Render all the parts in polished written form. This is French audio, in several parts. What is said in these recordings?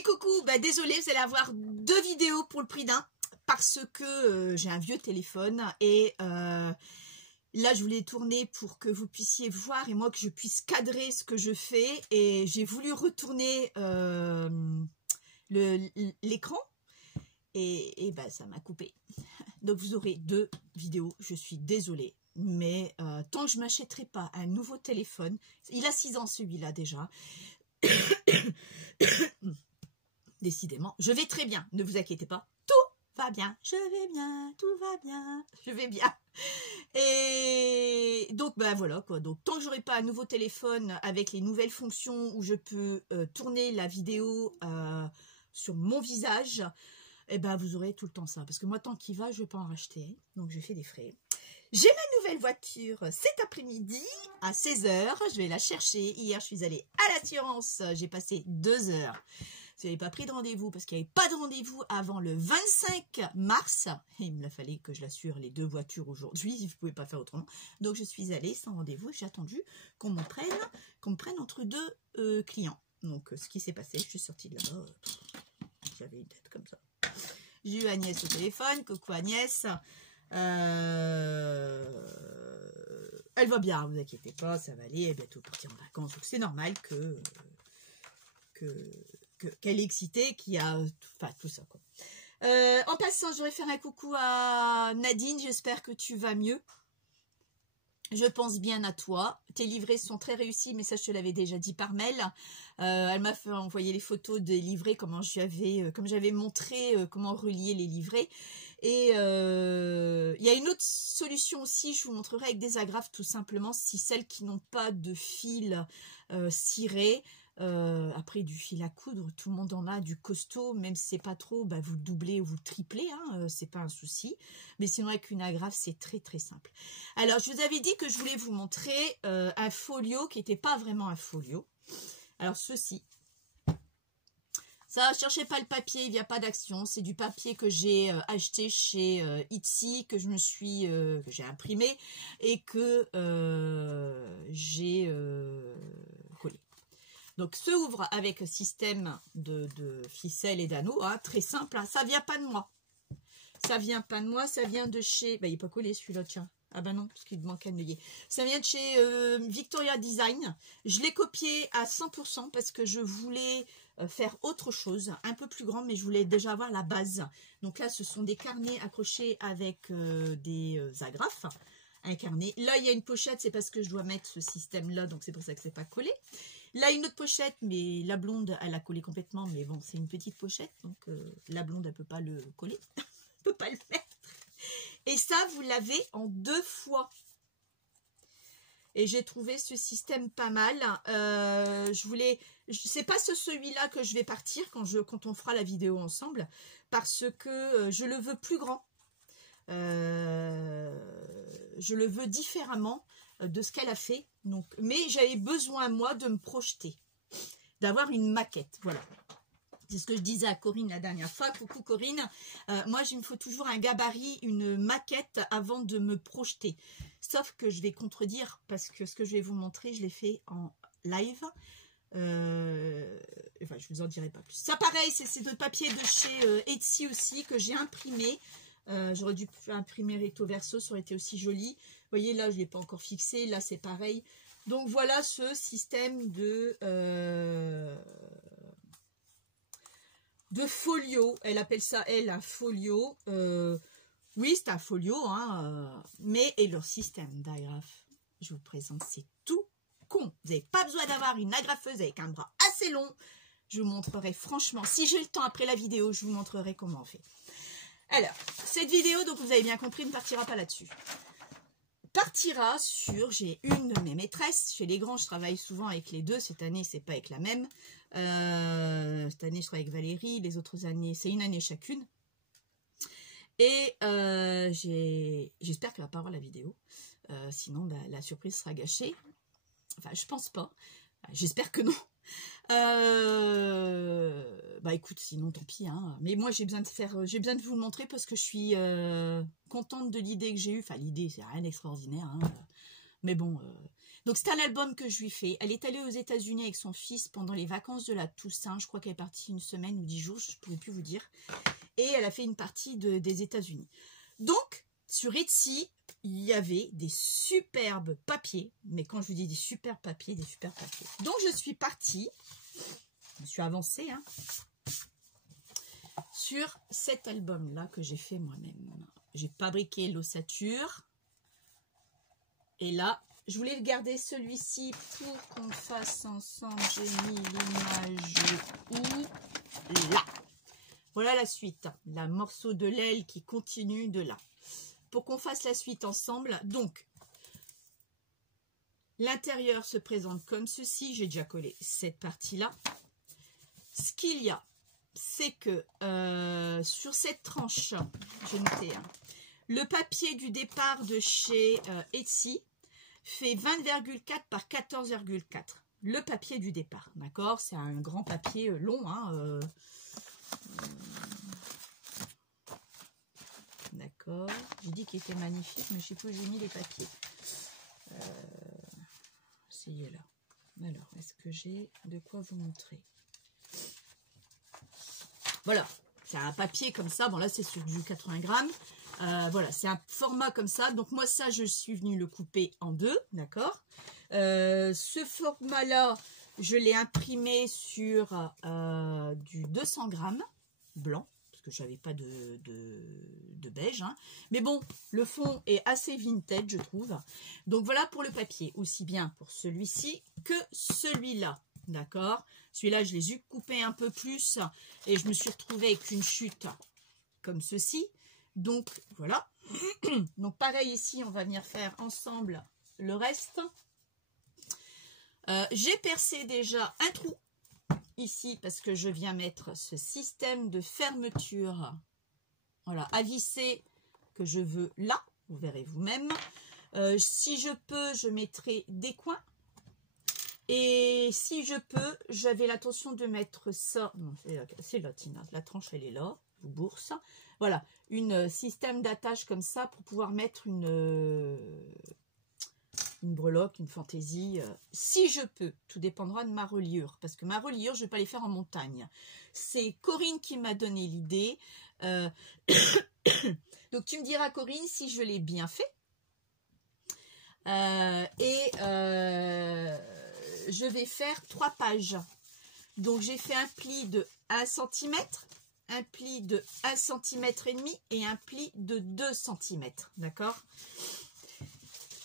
Et coucou, bah désolé, vous allez avoir 2 vidéos pour le prix d'un, parce que j'ai un vieux téléphone et là je voulais tourner pour que vous puissiez voir et moi que je puisse cadrer ce que je fais, et j'ai voulu retourner l'écran et bah ça m'a coupé. Donc vous aurez 2 vidéos, je suis désolée. Mais tant que je ne m'achèterai pas un nouveau téléphone, il a 6 ans celui-là déjà, décidément, je vais très bien, ne vous inquiétez pas, tout va bien, je vais bien, tout va bien, je vais bien. Et donc ben voilà quoi, donc tant que j'aurai pas un nouveau téléphone avec les nouvelles fonctions où je peux tourner la vidéo sur mon visage, et ben vous aurez tout le temps ça, parce que moi tant qu'il va, je vais pas en racheter, donc je fais des frais. J'ai ma nouvelle voiture cet après-midi à 16 h. Je vais la chercher. Hier, je suis allée à l'assurance. J'ai passé 2 heures. Je n'avais pas pris de rendez-vous parce qu'il n'y avait pas de rendez-vous avant le 25 mars. Et il me fallait que je l'assure les 2 voitures aujourd'hui. Je ne pouvais pas faire autrement. Donc, je suis allée sans rendez-vous. J'ai attendu qu'on me prenne entre 2 clients. Donc, ce qui s'est passé, je suis sortie de là-bas. J'avais une tête comme ça. J'ai eu Agnès au téléphone. Coucou Agnès. Elle va bien, vous inquiétez pas, ça va aller, elle est bientôt partie en vacances, donc c'est normal qu'elle est excitée, qu'il y a enfin tout ça quoi. En passant, je voudrais faire un coucou à Nadine, j'espère que tu vas mieux. Je pense bien à toi. Tes livrets sont très réussis, mais ça je te l'avais déjà dit par mail. Elle m'a fait envoyer les photos des livrets, comme j'avais montré comment relier les livrets. Et il y a une autre solution aussi, je vous montrerai avec des agrafes tout simplement, si celles qui n'ont pas de fil ciré. Après du fil à coudre, tout le monde en a, du costaud, même si c'est pas trop, bah, vous le doublez ou vous le triplez, hein, c'est pas un souci. Mais sinon avec une agrafe, c'est très très simple. Alors je vous avais dit que je voulais vous montrer un folio qui n'était pas vraiment un folio. Alors ceci. Ça, cherchez pas le papier, il n'y a pas d'action. C'est du papier que j'ai acheté chez Etsy, que j'ai imprimé et que j'ai collé. Donc, se ouvre avec système de ficelle et d'anneaux, hein, très simple. Hein. Ça vient pas de moi. Ça vient pas de moi, ça vient de chez... Bah, il n'est pas collé celui-là, tiens. Ah ben non, parce qu'il manque un œillet. Ça vient de chez Victoria Design. Je l'ai copié à 100% parce que je voulais faire autre chose, un peu plus grand, mais je voulais déjà avoir la base. Donc là, ce sont des carnets accrochés avec des agrafes. Un carnet. Là, il y a une pochette, c'est parce que je dois mettre ce système-là, donc c'est pour ça que c'est pas collé. Là, une autre pochette, mais la blonde, elle a collé complètement, mais bon, c'est une petite pochette, donc la blonde, elle peut pas le coller, elle peut pas le mettre. Et ça, vous l'avez en 2 fois. Et j'ai trouvé ce système pas mal. C'est pas celui-là que je vais partir quand on fera la vidéo ensemble, parce que je le veux plus grand. Je le veux différemment de ce qu'elle a fait. Donc, mais j'avais besoin, moi, de me projeter, d'avoir une maquette. Voilà. C'est ce que je disais à Corinne la dernière fois. Coucou Corinne. Moi, il me faut toujours un gabarit, une maquette avant de me projeter. Sauf que je vais contredire parce que ce que je vais vous montrer, je l'ai fait en live. Enfin, je vous en dirai pas plus. Ça, pareil, c'est de papier de chez Etsy aussi que j'ai imprimé. J'aurais dû imprimer recto verso, ça aurait été aussi joli. Vous voyez, là, je ne l'ai pas encore fixé. Là, c'est pareil. Donc, voilà ce système de folio. Elle appelle ça, elle, un folio. Oui, c'est un folio, hein, mais et leur système d'agrafe, je vous présente, c'est tout con. Vous n'avez pas besoin d'avoir une agrafeuse avec un bras assez long. Je vous montrerai franchement, si j'ai le temps après la vidéo, je vous montrerai comment on fait. Alors, cette vidéo, donc vous avez bien compris, ne partira pas là-dessus. Partira sur, j'ai une de mes maîtresses, chez les grands, je travaille souvent avec les 2, cette année, c'est pas avec la même. Cette année, je travaille avec Valérie, les autres années, c'est une année chacune. Et j'espère qu'elle va pas voir la vidéo, sinon bah, la surprise sera gâchée. Enfin, je pense pas, j'espère que non. Bah écoute, sinon tant pis, hein. Mais moi j'ai besoin de vous le montrer parce que je suis contente de l'idée que j'ai eue. Enfin, l'idée, c'est rien d'extraordinaire, hein. Mais bon, Donc c'est un album que je lui fais. Elle est allée aux États-Unis avec son fils pendant les vacances de la Toussaint. Je crois qu'elle est partie une semaine ou 10 jours, je ne pourrais plus vous dire. Et elle a fait une partie des États-Unis. Donc sur Etsy, il y avait des superbes papiers. Mais quand je vous dis des superbes papiers, des superbes papiers. Donc je suis partie, je me suis avancée sur cet album-là que j'ai fait moi-même. J'ai fabriqué l'ossature. Et là, je voulais garder celui-ci pour qu'on fasse ensemble. J'ai mis l'image où là. Voilà la suite. La morceau de l'aile qui continue de là. Pour qu'on fasse la suite ensemble. Donc, l'intérieur se présente comme ceci. J'ai déjà collé cette partie-là. Ce qu'il y a, c'est que sur cette tranche, j'ai noté, le papier du départ de chez Etsy fait 20,4 par 14,4. Le papier du départ, d'accord? C'est un grand papier long, d'accord. J'ai dit qu'il était magnifique, mais je sais pas où j'ai mis les papiers. Essayez là. Alors, est-ce que j'ai de quoi vous montrer? Voilà, c'est un papier comme ça. Bon, là, c'est sur du 80 grammes. Voilà, c'est un format comme ça. Donc, moi, ça, je suis venue le couper en deux, d'accord? Ce format-là, je l'ai imprimé sur du 200 grammes blanc, parce que je n'avais pas de beige. Mais bon, le fond est assez vintage, je trouve. Donc, voilà pour le papier, aussi bien pour celui-ci que celui-là. D'accord, celui-là je les ai coupés un peu plus et je me suis retrouvée avec une chute comme ceci. Donc voilà. Donc pareil ici, on va venir faire ensemble le reste. J'ai percé déjà un trou ici parce que je viens mettre ce système de fermeture, voilà, à visser que je veux là. Vous verrez vous-même. Si je peux, je mettrai des coins. Et si je peux, j'avais l'intention de mettre ça. Non, c'est là, Tina. La tranche, elle est là. Je vous bourse. Voilà, un système d'attache comme ça pour pouvoir mettre une breloque, une fantaisie. Si je peux, tout dépendra de ma reliure. Parce que ma reliure, je ne vais pas les faire en montagne. C'est Corinne qui m'a donné l'idée. Donc, tu me diras, Corinne, si je l'ai bien fait. Je vais faire 3 pages. Donc, j'ai fait un pli de 1 cm, un pli de 1 cm et demi et un pli de 2 cm. D'accord?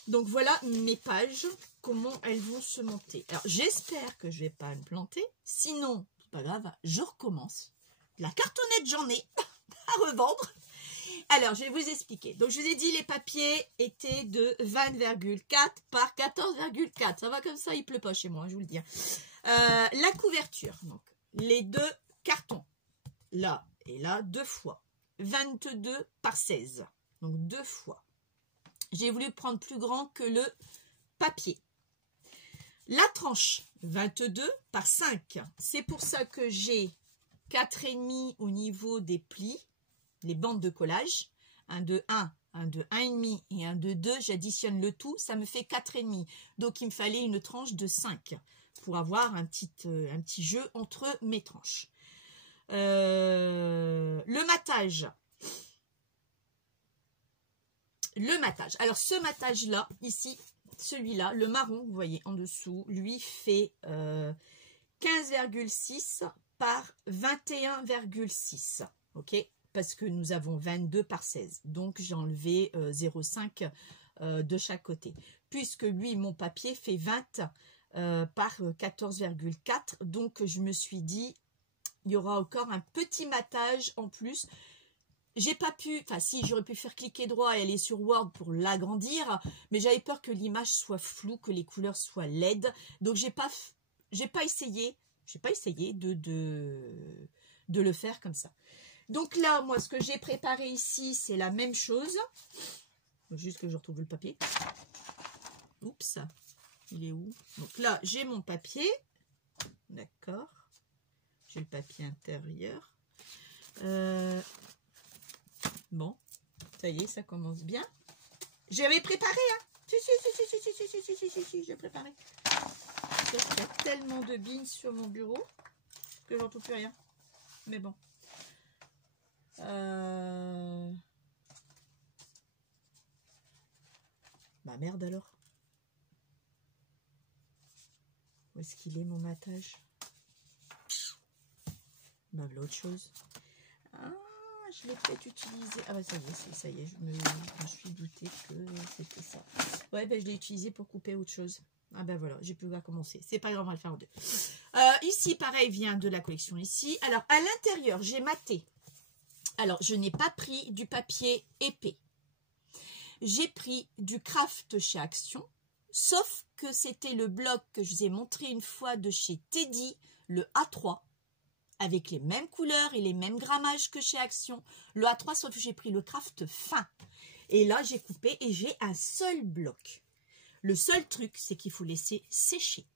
Donc, voilà mes pages, comment elles vont se monter. Alors, j'espère que je ne vais pas me planter. Sinon, c'est pas grave, je recommence. La cartonnette, j'en ai à revendre. Alors, je vais vous expliquer. Donc, je vous ai dit, les papiers étaient de 20,4 par 14,4. Ça va comme ça, il pleut pas chez moi, je vous le dis. La couverture, donc, les 2 cartons, là et là, 2 fois. 22 par 16, donc 2 fois. J'ai voulu prendre plus grand que le papier. La tranche, 22 par 5. C'est pour ça que j'ai 4,5 au niveau des plis. Les bandes de collage, un de 1, un de 1,5 et un de 2, j'additionne le tout, ça me fait 4,5. Donc, il me fallait une tranche de 5 pour avoir un petit jeu entre mes tranches. Le matage. Alors, ce matage-là, ici, celui-là, le marron, vous voyez en dessous, lui fait 15,6 par 21,6. OK ? Parce que nous avons 22 par 16. Donc, j'ai enlevé 0,5 de chaque côté. Puisque lui, mon papier fait 20 par 14,4. Donc, je me suis dit, il y aura encore un petit matage en plus. J'ai pas pu, enfin si, j'aurais pu faire cliquer droit et aller sur Word pour l'agrandir. Mais j'avais peur que l'image soit floue, que les couleurs soient laides. Donc, j'ai pas essayé de le faire comme ça. Donc là, moi, ce que j'ai préparé ici, c'est la même chose. Faut juste que je retrouve le papier. Oups, il est où? Donc là, j'ai mon papier. D'accord. J'ai le papier intérieur. Bon, ça y est, ça commence bien. J'avais préparé, hein. Si, je vais préparer. Il y a tellement de beans sur mon bureau que j'en trouve plus rien. Mais bon. Bah merde alors. Où est-ce qu'il est mon matage? Bah voilà autre chose. Ah, je l'ai peut-être utilisé. Ah bah ça y est, je me suis douté que c'était ça. Ouais, bah je l'ai utilisé pour couper autre chose. Ah ben voilà, j'ai pu voir commencer. C'est pas grave, on va le faire en deux. Ici, pareil, vient de la collection ici. Alors, à l'intérieur, j'ai maté. Alors, je n'ai pas pris du papier épais. J'ai pris du craft chez Action. Sauf que c'était le bloc que je vous ai montré une fois de chez Teddy, le A3. Avec les mêmes couleurs et les mêmes grammages que chez Action. Le A3, sauf que j'ai pris le craft fin. Et là, j'ai coupé et j'ai un seul bloc. Le seul truc, c'est qu'il faut laisser sécher.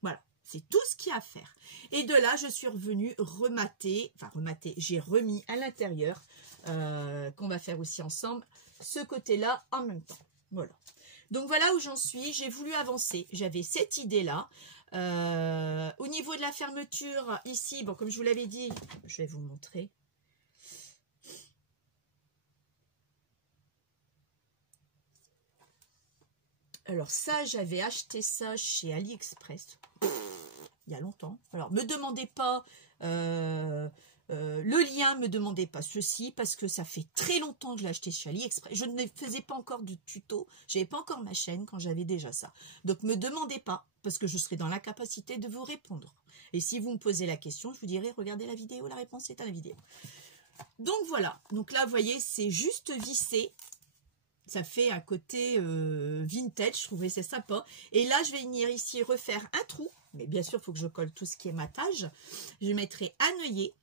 Voilà, c'est tout ce qu'il y a à faire. Et de là, je suis revenue remater, j'ai remis à l'intérieur, qu'on va faire aussi ensemble, ce côté-là en même temps. Voilà. Donc voilà où j'en suis, j'ai voulu avancer. J'avais cette idée-là. Au niveau de la fermeture, ici, bon, comme je vous l'avais dit, je vais vous montrer. Alors ça, j'avais acheté ça chez AliExpress il y a longtemps. Alors, me demandez pas le lien, me demandez pas ceci, parce que ça fait très longtemps que je l'ai acheté chez AliExpress. Je ne faisais pas encore de tuto, j'avais pas encore ma chaîne quand j'avais déjà ça. Donc, me demandez pas, parce que je serai dans l'incapacité de vous répondre. Et si vous me posez la question, je vous dirai, regardez la vidéo, la réponse est à la vidéo. Donc, voilà. Donc là, vous voyez, c'est juste vissé. Ça fait un côté vintage, je trouvais c'est sympa. Et là, je vais venir ici refaire un trou. Mais bien sûr, il faut que je colle tout ce qui est matage. Je mettrai un œillet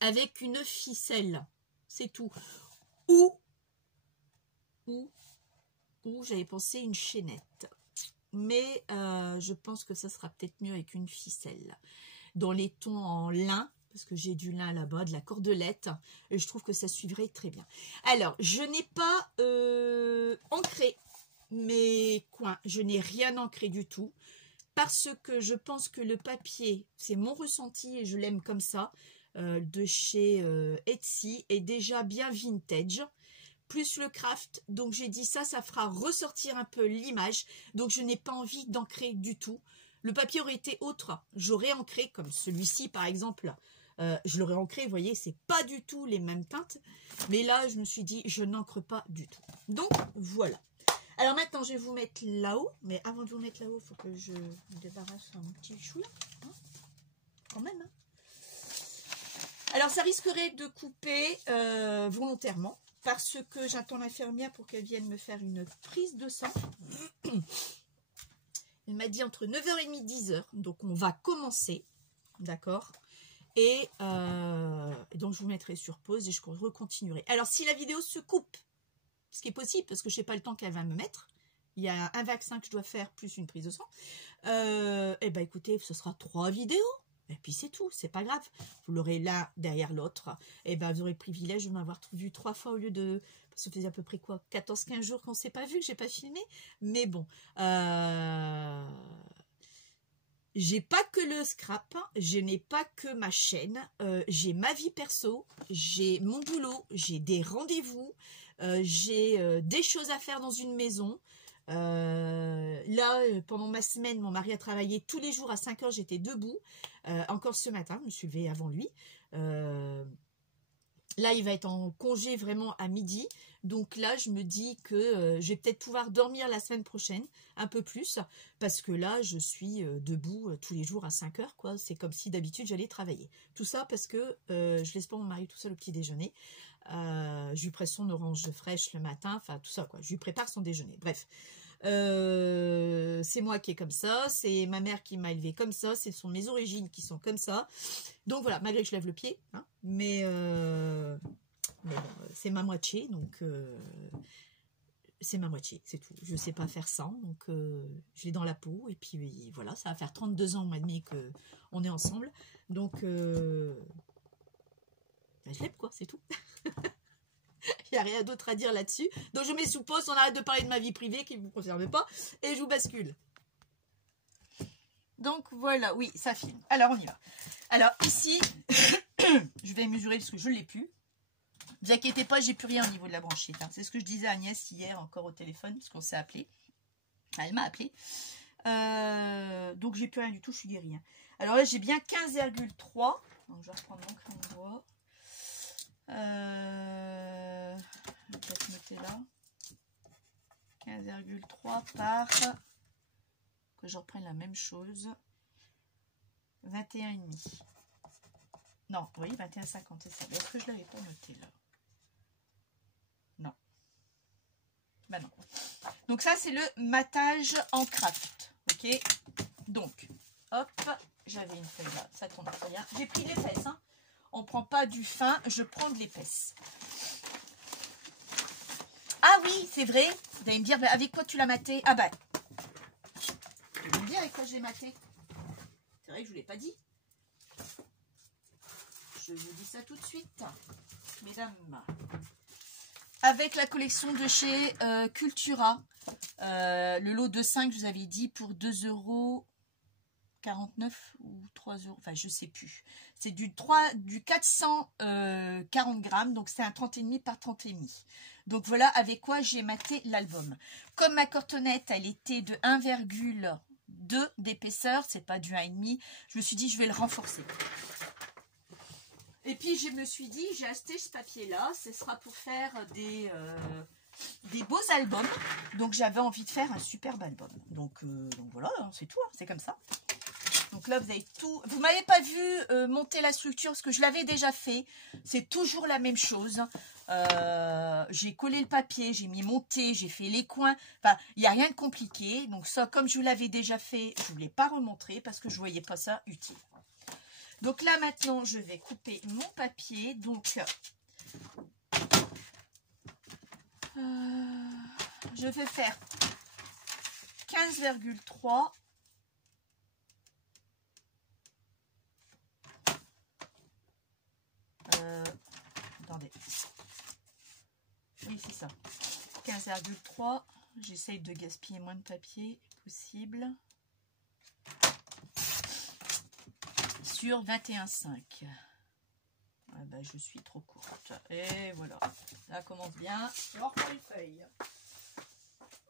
avec une ficelle. C'est tout. Ou j'avais pensé une chaînette. Mais je pense que ça sera peut-être mieux avec une ficelle. Dans les tons en lin. Parce que j'ai du lin là-bas, de la cordelette, et je trouve que ça suivrait très bien. Alors, je n'ai pas ancré mes coins, je n'ai rien ancré du tout, parce que je pense que le papier, c'est mon ressenti, et je l'aime comme ça, de chez Etsy, est déjà bien vintage, plus le craft, donc j'ai dit ça fera ressortir un peu l'image, donc je n'ai pas envie d'ancrer du tout. Le papier aurait été autre, j'aurais ancré, comme celui-ci par exemple, je l'aurais ancré, vous voyez, c'est pas du tout les mêmes teintes. Mais là, je me suis dit, je n'ancre pas du tout. Donc, voilà. Alors maintenant, je vais vous mettre là-haut. Mais avant de vous mettre là-haut, il faut que je me débarrasse un petit chou là. Hein, quand même. Hein. Alors, ça risquerait de couper volontairement. Parce que j'attends l'infirmière pour qu'elle vienne me faire une prise de sang. Elle m'a dit entre 9h30 et 10h. Donc, on va commencer. D'accord ? Et donc, je vous mettrai sur pause et je recontinuerai. Alors, si la vidéo se coupe, ce qui est possible, parce que je n'ai pas le temps qu'elle va me mettre, il y a un vaccin que je dois faire, plus une prise de sang, et ben écoutez, ce sera 3 vidéos. Et puis, c'est tout, c'est pas grave. Vous l'aurez l'un derrière l'autre. Et ben vous aurez le privilège de m'avoir vu 3 fois au lieu de... Ça faisait à peu près quoi, 14-15 jours qu'on ne s'est pas vu, que j'ai pas filmé. Mais bon... J'ai pas que le scrap, je n'ai pas que ma chaîne, j'ai ma vie perso, j'ai mon boulot, j'ai des rendez-vous, j'ai des choses à faire dans une maison. Là, pendant ma semaine, mon mari a travaillé tous les jours à 5h, j'étais debout. Encore ce matin, je me suis levée avant lui. Là, il va être en congé vraiment à midi. Donc là, je me dis que je vais peut-être pouvoir dormir la semaine prochaine, un peu plus. Parce que là, je suis debout tous les jours à 5h, quoi. C'est comme si d'habitude, j'allais travailler. Tout ça parce que je laisse pas mon mari tout seul au petit déjeuner. Je lui presse son orange fraîche le matin. Enfin, tout ça, quoi. Je lui prépare son déjeuner. Bref. C'est moi qui est comme ça, c'est ma mère qui m'a élevée comme ça, ce sont mes origines qui sont comme ça. Donc voilà, malgré que je lève le pied, hein, mais bon, c'est ma moitié, donc c'est ma moitié, c'est tout. Je sais pas faire sans, donc je l'ai dans la peau, et puis voilà, ça va faire 32 ans, mois et demi qu'on est ensemble, donc ben, je l'aime quoi, c'est tout. Il n'y a rien d'autre à dire là-dessus. Donc je mets sous pause, on arrête de parler de ma vie privée qui ne vous concerne pas. Et je vous bascule. Donc voilà, oui, ça filme. Alors on y va. Alors ici, je vais mesurer parce que je ne l'ai plus. Ne vous inquiétez pas, j'ai plus rien au niveau de la branchette. Hein. C'est ce que je disais à Agnès hier encore au téléphone, parce qu'on s'est appelé. Enfin, elle m'a appelé. Donc j'ai plus rien du tout, je suis guérie. Hein. Alors là, j'ai bien 15,3. Donc je vais reprendre mon crayon de bois. Je vais peut-être noter là. 15,3 par... Que je reprenne la même chose. 21,5. Non, oui, 21,50, c'est ça. Est-ce que je ne l'avais pas noté là? Non. Bah non. Donc ça, c'est le matage en craft. Ok. Donc, hop, j'avais une feuille là. Ça tourne très bien. J'ai pris l'épaisse. Hein. On ne prend pas du fin, je prends de l'épaisse. Ah oui, c'est vrai. Vous allez me dire, avec quoi tu l'as maté? Ah bah, vous allez me dire avec quoi je l'ai maté. C'est vrai que je ne vous l'ai pas dit. Je vous dis ça tout de suite, mesdames. Avec la collection de chez Cultura. Le lot de 5, je vous avais dit, pour 2,49 € ou 3 €. Enfin, je ne sais plus. C'est du 440 grammes. Donc, c'est un 30,5 par 30,5. Donc, voilà avec quoi j'ai maté l'album. Comme ma cortonnette, elle était de 1,2 d'épaisseur. C'est pas du 1,5. Je me suis dit, je vais le renforcer. Et puis, je me suis dit, j'ai acheté ce papier-là. Ce sera pour faire des beaux albums. Donc, j'avais envie de faire un superbe album. Donc voilà, c'est tout. Hein, c'est comme ça. Donc là, vous avez tout. Vous ne m'avez pas vu monter la structure parce que je l'avais déjà fait. C'est toujours la même chose. J'ai collé le papier, j'ai mis mon thé, j'ai fait les coins. Enfin, il n'y a rien de compliqué. Donc ça, comme je vous l'avais déjà fait, je ne vous l'ai pas remontré parce que je ne voyais pas ça utile. Donc là, maintenant, je vais couper mon papier. Donc, je vais faire 15,3. Attendez. Oui, c'est ça. 15,3. J'essaye de gaspiller moins de papier possible. Sur 21,5. Ah ben, je suis trop courte. Et voilà. Ça commence bien. Je reprends une feuille.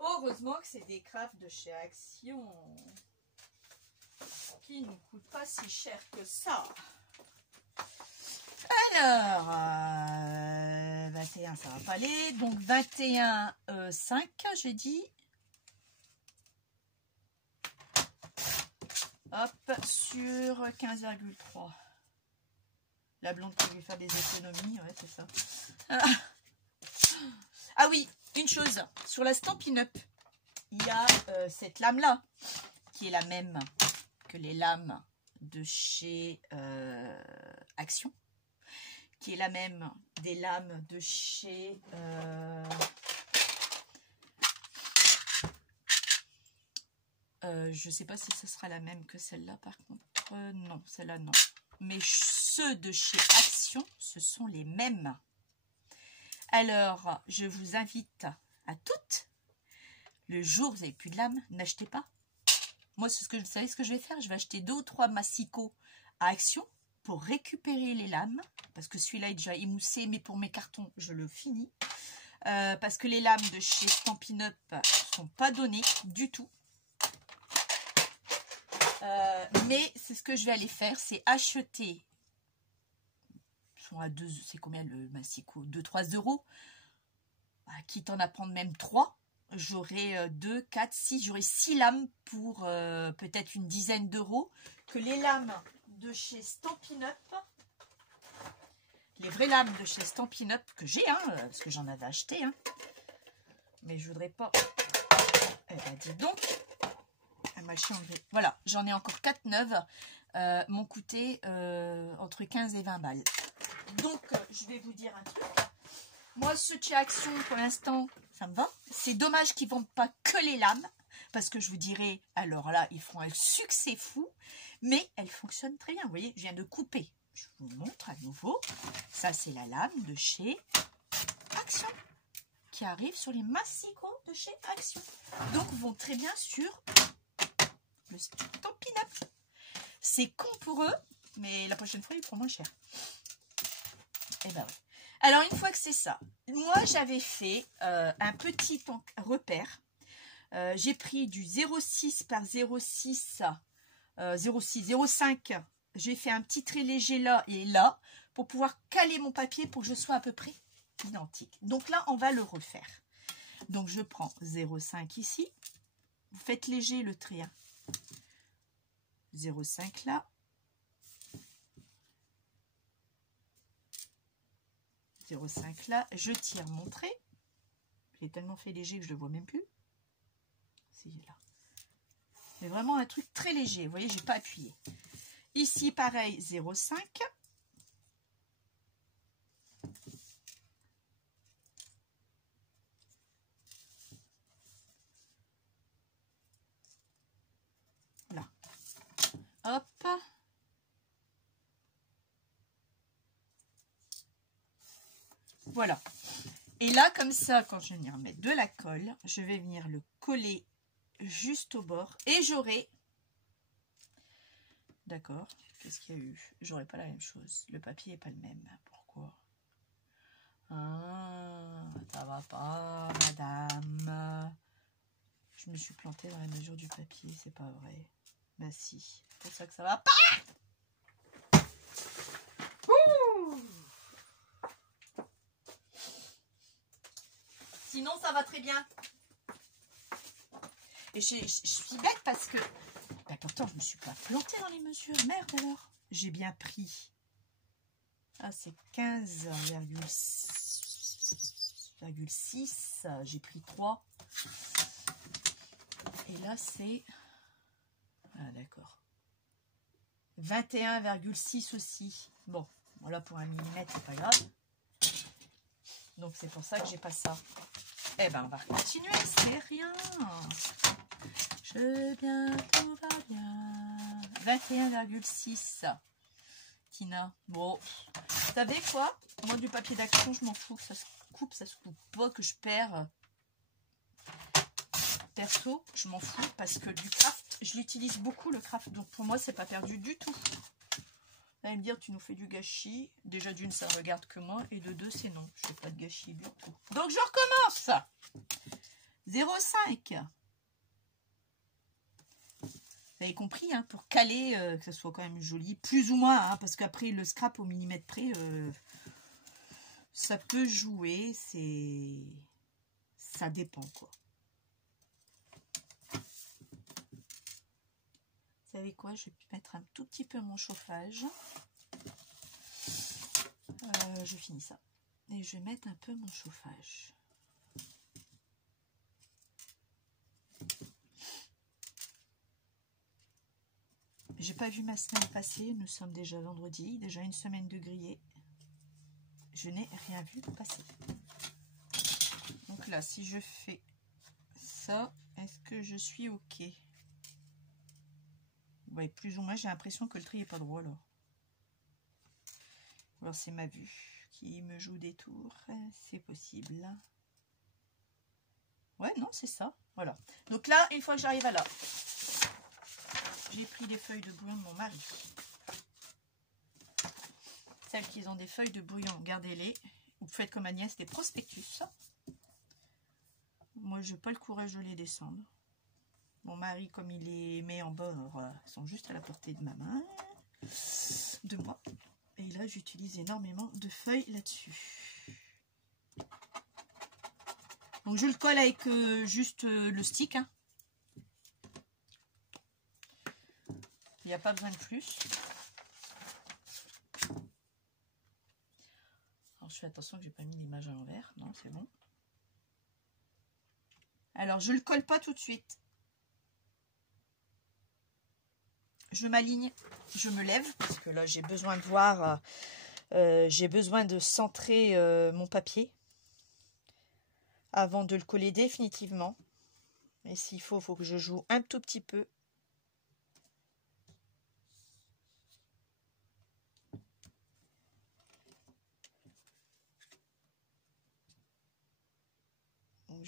Heureusement que c'est des crafts de chez Action. Qui ne coûtent pas si cher que ça. Alors, 21, ça va pas aller. Donc, 21,5, j'ai dit. Hop, sur 15,3. La blonde qui lui faire des économies, ouais, c'est ça. Ah oui, une chose. Sur la Stampin' Up, il y a cette lame-là, qui est la même que les lames de chez Action. Qui est la même des lames de chez je sais pas si ce sera la même que celle-là par contre. Non, celle-là non. Mais ceux de chez Action, ce sont les mêmes. Alors, je vous invite à toutes, le jour où vous n'avez plus de lames, n'achetez pas. Moi, vous savez ce que je vais faire? Je vais acheter 2 ou 3 massicots à Action pour récupérer les lames, parce que celui-là est déjà émoussé, mais pour mes cartons, je le finis. Parce que les lames de chez Stampin' Up ne sont pas données du tout. Mais c'est ce que je vais aller faire, c'est acheter. Ils sont à 2, c'est combien le massicot? 2-3 €. Bah, quitte en à prendre même 3. J'aurai 2, 4, 6. J'aurai 6 lames pour peut-être une dizaine d'euros. Que les lames de chez Stampin' Up, les vraies lames de chez Stampin' Up que j'ai, hein, parce que j'en avais acheté, hein, mais je voudrais pas. Eh ben, dis donc, elle m'a changé. Voilà, j'en ai encore 4 neuves, m'ont coûté entre 15 et 20 balles. Donc, je vais vous dire un truc. Moi, ce chez Action, pour l'instant, ça me va. C'est dommage qu'ils ne vendent pas que les lames, parce que je vous dirais, alors là, ils font un succès fou. Mais elle fonctionne très bien. Vous voyez, je viens de couper. Je vous montre à nouveau. Ça, c'est la lame de chez Action qui arrivent sur les Massico de chez Action. Donc vont très bien sur le Stampin' Up. C'est con pour eux, mais la prochaine fois ils feront moins cher. Et ben oui. Alors une fois que c'est ça, moi j'avais fait un petit repère. J'ai pris du 0,6 par 0,6, 0,5. J'ai fait un petit trait léger là et là pour pouvoir caler mon papier pour que je sois à peu près identique. Donc là, on va le refaire. Donc je prends 0,5 ici. Vous faites léger le trait. 0,5 là. 0,5 là. Je tire mon trait. J'ai tellement fait léger que je ne le vois même plus. C'est là. Mais vraiment un truc très léger. Vous voyez, j'ai pas appuyé. Ici, pareil, 0,5. Là. Hop. Voilà. Et là, comme ça, quand je vais venir mettre de la colle, je vais venir le coller juste au bord. Et j'aurai... D'accord. Qu'est-ce qu'il y a eu? J'aurai pas la même chose. Le papier n'est pas le même. Pourquoi? Ah, ça va pas, madame. Je me suis plantée dans la mesure du papier. C'est pas vrai. Bah si. C'est pour ça que ça va pas. Ouh. Sinon, ça va très bien. Et je suis bête parce que... Bah, pourtant, je ne me suis pas plantée dans les mesures. Merde alors. J'ai bien pris. Ah, c'est 15,6. J'ai pris 3. Et là, c'est... Ah, d'accord. 21,6 aussi. Bon, voilà, pour 1 mm, c'est pas grave. Donc, c'est pour ça que j'ai pas ça. Eh ben, on va continuer, c'est rien. Je vais bien, tout va bien. 21,6. Tina. Bon, vous savez quoi? Moi, du papier d'Action, je m'en fous que ça se coupe pas, que je perds. Perso, je m'en fous parce que du craft, je l'utilise beaucoup le craft. Donc, pour moi, c'est pas perdu du tout. Vous allez me dire, tu nous fais du gâchis. Déjà, d'une, ça ne regarde que moi. Et de deux, c'est non. Je fais pas de gâchis du tout. Donc, je recommence. 0,5. Vous avez compris, hein, pour caler, que ce soit quand même joli. Plus ou moins, hein, parce qu'après, le scrap au millimètre près, ça peut jouer. Ça dépend, quoi. Vous savez quoi? Je vais mettre un tout petit peu mon chauffage. Je finis ça. Et je vais mettre un peu mon chauffage. J'ai pas vu ma semaine passer. Nous sommes déjà vendredi. Déjà une semaine de grillé. Je n'ai rien vu passer. Donc là, si je fais ça, est-ce que je suis OK? Ouais, plus ou moins, j'ai l'impression que le tri n'est pas droit là. Alors c'est ma vue qui me joue des tours. C'est possible. Ouais, non, c'est ça. Voilà. Donc là, une fois que j'arrive à là, j'ai pris des feuilles de brouillon de mon mari. Celles qui ont des feuilles de brouillon, gardez-les. Vous faites comme Agnès, des prospectus. Moi, je n'ai pas le courage de les descendre. Mon mari, comme il les met en bord, sont juste à la portée de ma main, de moi. Et là, j'utilise énormément de feuilles là-dessus. Donc, je le colle avec juste le stick. Hein. Il n'y a pas besoin de plus. Alors, je fais attention que je n'ai pas mis l'image à l'envers. Non, c'est bon. Alors, je ne le colle pas tout de suite. Je m'aligne, je me lève, parce que là, j'ai besoin de voir, j'ai besoin de centrer mon papier avant de le coller définitivement. Et s'il faut que je joue un tout petit peu.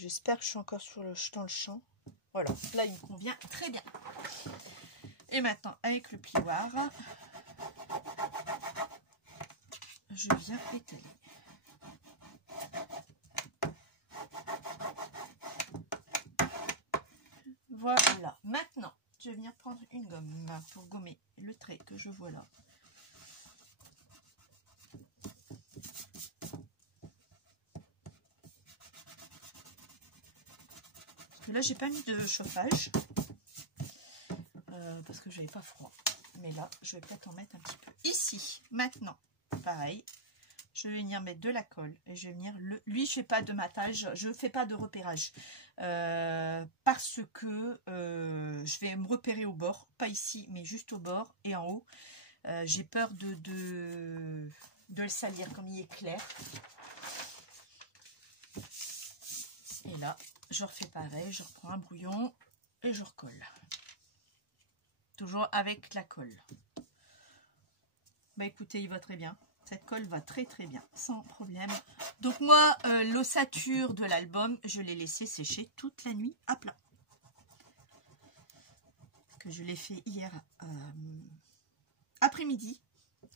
J'espère que je suis encore dans le champ. Voilà, là il me convient très bien. Et maintenant, avec le plioir, je viens étaler. Voilà, maintenant, je vais venir prendre une gomme pour gommer le trait que je vois là. Parce que là, j'ai pas mis de chauffage. Parce que j'avais pas froid. Mais là, je vais peut-être en mettre un petit peu. Ici, maintenant, pareil. Je vais venir mettre de la colle et je vais venir lui je fais pas de matage, je fais pas de repérage parce que je vais me repérer au bord, pas ici mais juste au bord et en haut. J'ai peur de le salir comme il est clair. Et là je refais pareil, je reprends un brouillon et je recolle. Toujours avec la colle. Bah écoutez, il va très bien. Cette colle va très très bien, sans problème. Donc moi, l'ossature de l'album, je l'ai laissé sécher toute la nuit à plat. Que je l'ai fait hier après-midi,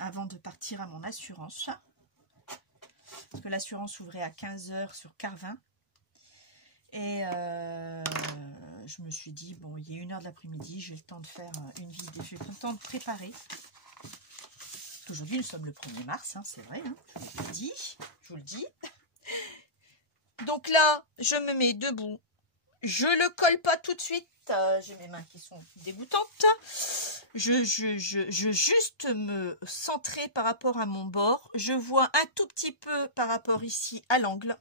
avant de partir à mon assurance. Parce que l'assurance ouvrait à 15 h sur Carvin. Et je me suis dit, bon, il est 1 h de l'après-midi, j'ai le temps de faire une vidéo, j'ai le temps de préparer. Aujourd'hui, nous sommes le 1er mars, hein, c'est vrai, hein, je vous le dis. Donc là, je me mets debout. Je le colle pas tout de suite. J'ai mes mains qui sont dégoûtantes. Je juste me centrer par rapport à mon bord. Je vois un tout petit peu par rapport ici à l'angle.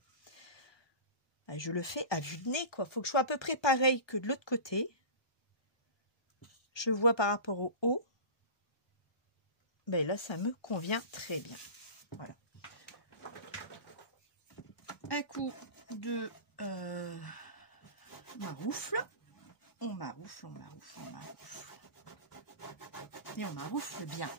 Je le fais à vue de nez, quoi. Faut que je sois à peu près pareil que de l'autre côté. Je vois par rapport au haut. Ben là, ça me convient très bien. Voilà. Un coup de maroufle. On maroufle, on maroufle, on maroufle. Et on maroufle bien.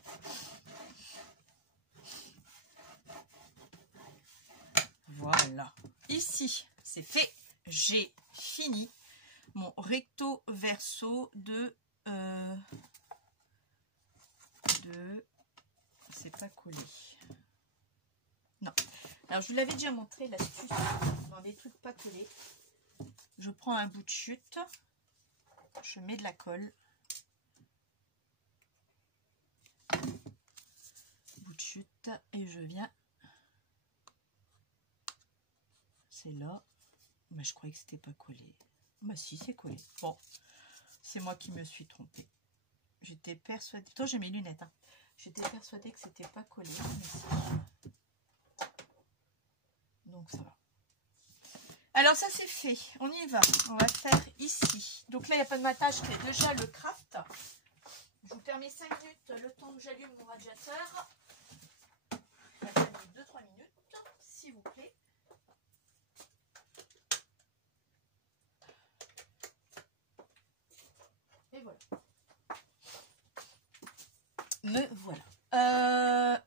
Voilà. Ici, c'est fait. J'ai fini mon recto verso de c'est pas collé. Non. Alors, je vous l'avais déjà montré l'astuce dans des trucs pas collés. Je prends un bout de chute. Je mets de la colle. Bout de chute. Et je viens. C'est là. Mais je croyais que c'était pas collé. Bah si, c'est collé. Bon. C'est moi qui me suis trompée. J'étais persuadée. Pourtant, j'ai mes lunettes. Hein. J'étais persuadée que c'était pas collé. Mais donc ça va. Alors ça c'est fait. On y va. On va faire ici. Donc là, il n'y a pas de matage. C'est déjà le craft. Je vous permets 5 minutes. Le temps que j'allume mon radiateur. 2-3 minutes. S'il vous plaît. Et voilà. Me voilà.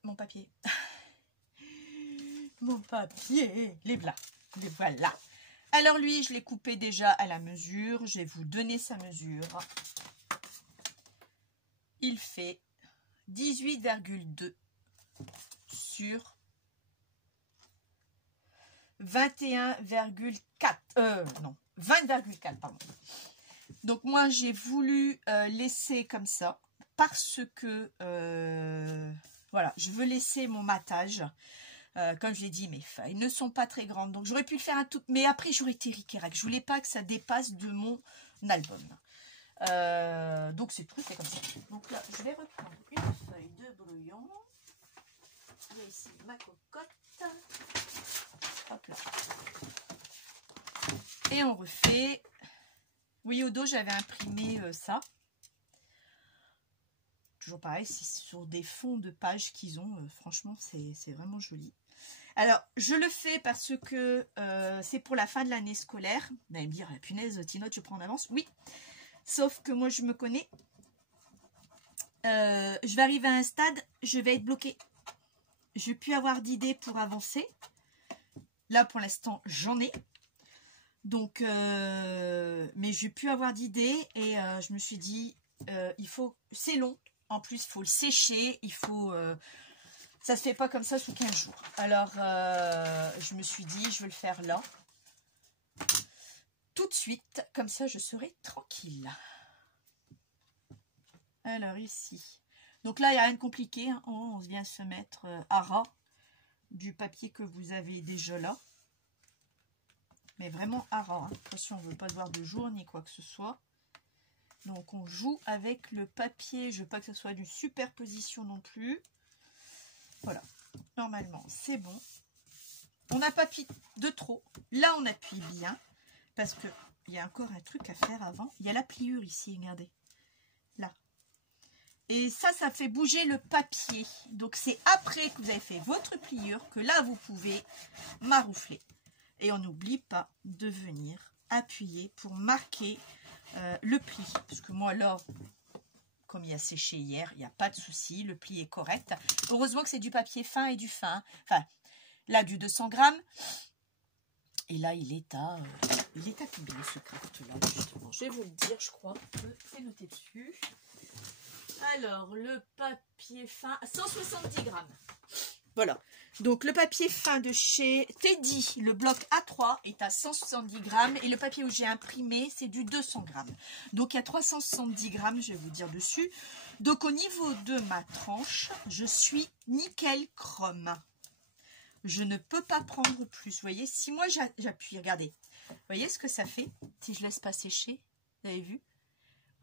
Mon papier. Mon papier. Les voilà. Alors lui, je l'ai coupé déjà à la mesure. Je vais vous donner sa mesure. Il fait 18,2 sur 21,4. Non, 20,4, pardon. Donc moi, j'ai voulu laisser comme ça. Parce que, voilà, je veux laisser mon matage. Comme je l'ai dit, mes feuilles ne sont pas très grandes. Donc, j'aurais pu le faire un tout... Mais après, j'aurais été ric-et-rac. Je voulais pas que ça dépasse de mon album. Donc, c'est tout, c'est comme ça. Donc là, je vais reprendre une feuille de brouillon. Il y a ici ma cocotte. Hop là. Et on refait. Oui, au dos, j'avais imprimé ça. Toujours pareil, c'est sur des fonds de pages qu'ils ont. Franchement, c'est vraiment joli. Alors, je le fais parce que c'est pour la fin de l'année scolaire. Vous allez me dire, punaise, Tinotte, je prends en avance. Oui, sauf que moi, je me connais. Je vais arriver à un stade, je vais être bloquée. Je ne vais plus avoir d'idées pour avancer. Là, pour l'instant, j'en ai. Donc, mais j'ai pu avoir d'idées et je me suis dit, il faut, c'est long. En plus, il faut le sécher, il faut... ça se fait pas comme ça sous 15 jours. Alors, je me suis dit, je vais le faire là. Tout de suite, comme ça, je serai tranquille. Alors, ici. Donc là, il n'y a rien de compliqué. Hein. On vient se mettre à ras du papier que vous avez déjà là. Mais vraiment à ras. Hein. Attention, on ne veut pas voir de jour ni quoi que ce soit. Donc, on joue avec le papier. Je ne veux pas que ce soit d'une superposition non plus. Voilà. Normalement, c'est bon. On n'a pas appuyé de trop. Là, on appuie bien. Parce qu'il y a encore un truc à faire avant. Il y a la pliure ici, regardez. Là. Et ça, ça fait bouger le papier. Donc, c'est après que vous avez fait votre pliure que là, vous pouvez maroufler. Et on n'oublie pas de venir appuyer pour marquer le pli. Parce que moi, là, comme il a séché hier, il n'y a pas de souci. Le pli est correct. Heureusement que c'est du papier fin et du fin. Enfin, là, du 200 grammes. Et là, il est à combien ce craft-là, justement? Je vais vous le dire, je crois. C'est noté dessus. Alors, le papier fin, 170 grammes. Voilà. Donc, le papier fin de chez Teddy, le bloc A3, est à 170 grammes. Et le papier où j'ai imprimé, c'est du 200 grammes. Donc, il y a 370 grammes, je vais vous dire dessus. Donc, au niveau de ma tranche, je suis nickel chrome. Je ne peux pas prendre plus. Vous voyez, si moi j'appuie, regardez. Vous voyez ce que ça fait si je laisse pas sécher? Vous avez vu?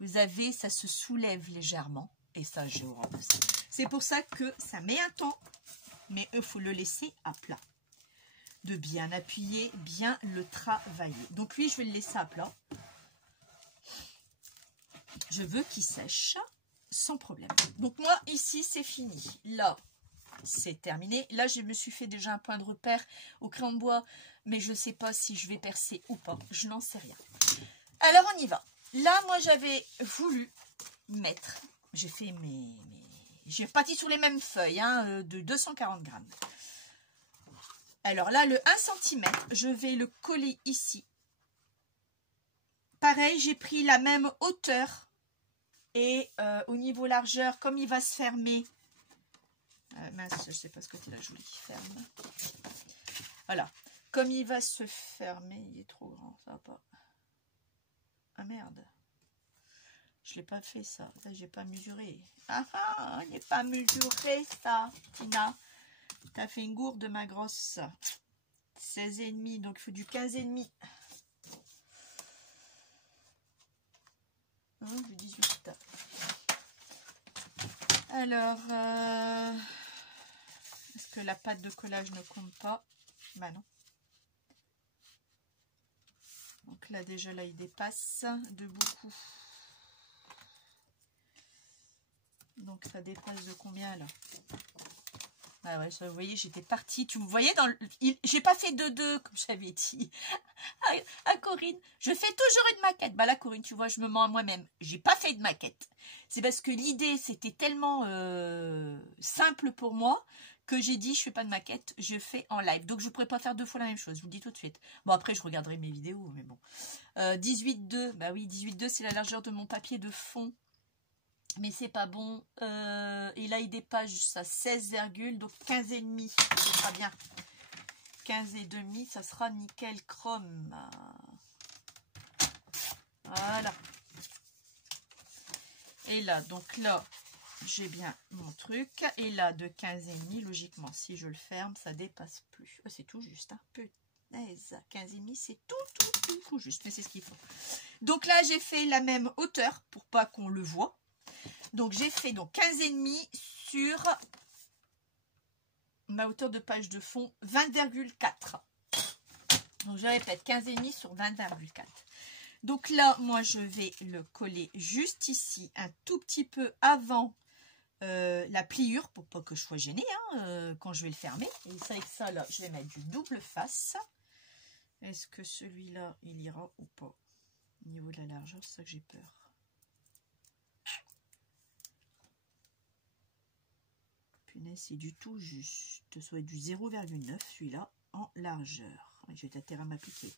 Vous avez, ça se soulève légèrement. Et ça, j'ai horreur de ça. C'est pour ça que ça met un temps. Mais il faut le laisser à plat. De bien appuyer, bien le travailler. Donc lui, je vais le laisser à plat. Je veux qu'il sèche sans problème. Donc moi, ici, c'est fini. Là, c'est terminé. Là, je me suis fait déjà un point de repère au crayon de bois, mais je ne sais pas si je vais percer ou pas. Je n'en sais rien. Alors, on y va. Là, moi, j'avais voulu mettre... J'ai fait j'ai parti sur les mêmes feuilles, hein, de 240 grammes. Alors là, le 1 cm, je vais le coller ici. Pareil, j'ai pris la même hauteur. Et au niveau largeur, comme il va se fermer... mince, je ne sais pas ce côté-là, je vous dis ferme. Voilà. Comme il va se fermer, il est trop grand, ça va pas. Ah merde. Je ne l'ai pas fait ça. Là, j'ai pas mesuré. Ah ah, je n'ai pas mesuré ça, Tina. Tu as fait une gourde, ma grosse. 16,5, donc il faut du 15,5. Oh, du 18. Alors, est-ce que la pâte de collage ne compte pas? Bah non. Donc là, déjà, là, il dépasse de beaucoup. Donc, ça dépasse de combien, là? Ah ouais, ça, vous voyez, j'étais partie. Tu me voyais dans le... J'ai pas fait de deux, comme j'avais dit à Corinne. Je fais toujours une maquette. Bah là, Corinne, tu vois, je me mens à moi-même. J'ai pas fait de maquette. C'est parce que l'idée, c'était tellement simple pour moi que j'ai dit, je fais pas de maquette, je fais en live. Donc, je pourrais pas faire deux fois la même chose, je vous le dis tout de suite. Bon, après, je regarderai mes vidéos, mais bon. 18,2, bah oui, 18,2, c'est la largeur de mon papier de fond. Mais c'est pas bon. Et là, il dépasse à 16, donc 15,5. Ce sera bien. 15,5, ça sera nickel chrome. Voilà. Et là, donc là, j'ai bien mon truc. Et là, de 15,5, logiquement, si je le ferme, ça dépasse plus. Oh, c'est tout juste, hein. Punaise. 15,5, c'est tout juste. Mais c'est ce qu'il faut. Donc là, j'ai fait la même hauteur pour pas qu'on le voit. Donc, j'ai fait donc 15,5 sur ma hauteur de page de fond, 20,4. Donc, je répète, 15,5 sur 20,4. Donc là, moi, je vais le coller juste ici, un tout petit peu avant la pliure, pour pas que je sois gênée quand je vais le fermer. Et ça, avec ça, là, je vais mettre du double face. Est-ce que celui-là, il ira ou pas? Au niveau de la largeur, c'est ça que j'ai peur. C'est du tout juste. Ça doit être du 0,9 celui-là en largeur. Je vais tâter à m'appliquer.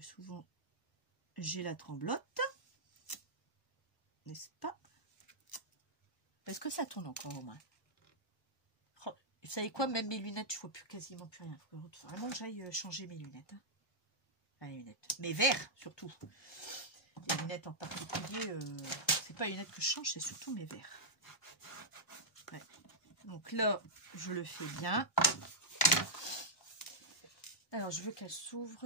que souvent j'ai la tremblote, n'est-ce pas? Est-ce que ça tourne encore au moins? Oh, vous savez quoi, même mes lunettes, je ne vois plus quasiment plus rien. Il faut vraiment que j'aille changer mes lunettes. Hein. Ah, les lunettes. Mes verres, surtout. Les lunettes en particulier, c'est pas les lunettes que je change, c'est surtout mes verres. Ouais. Donc là, je le fais bien. Alors, je veux qu'elle s'ouvre.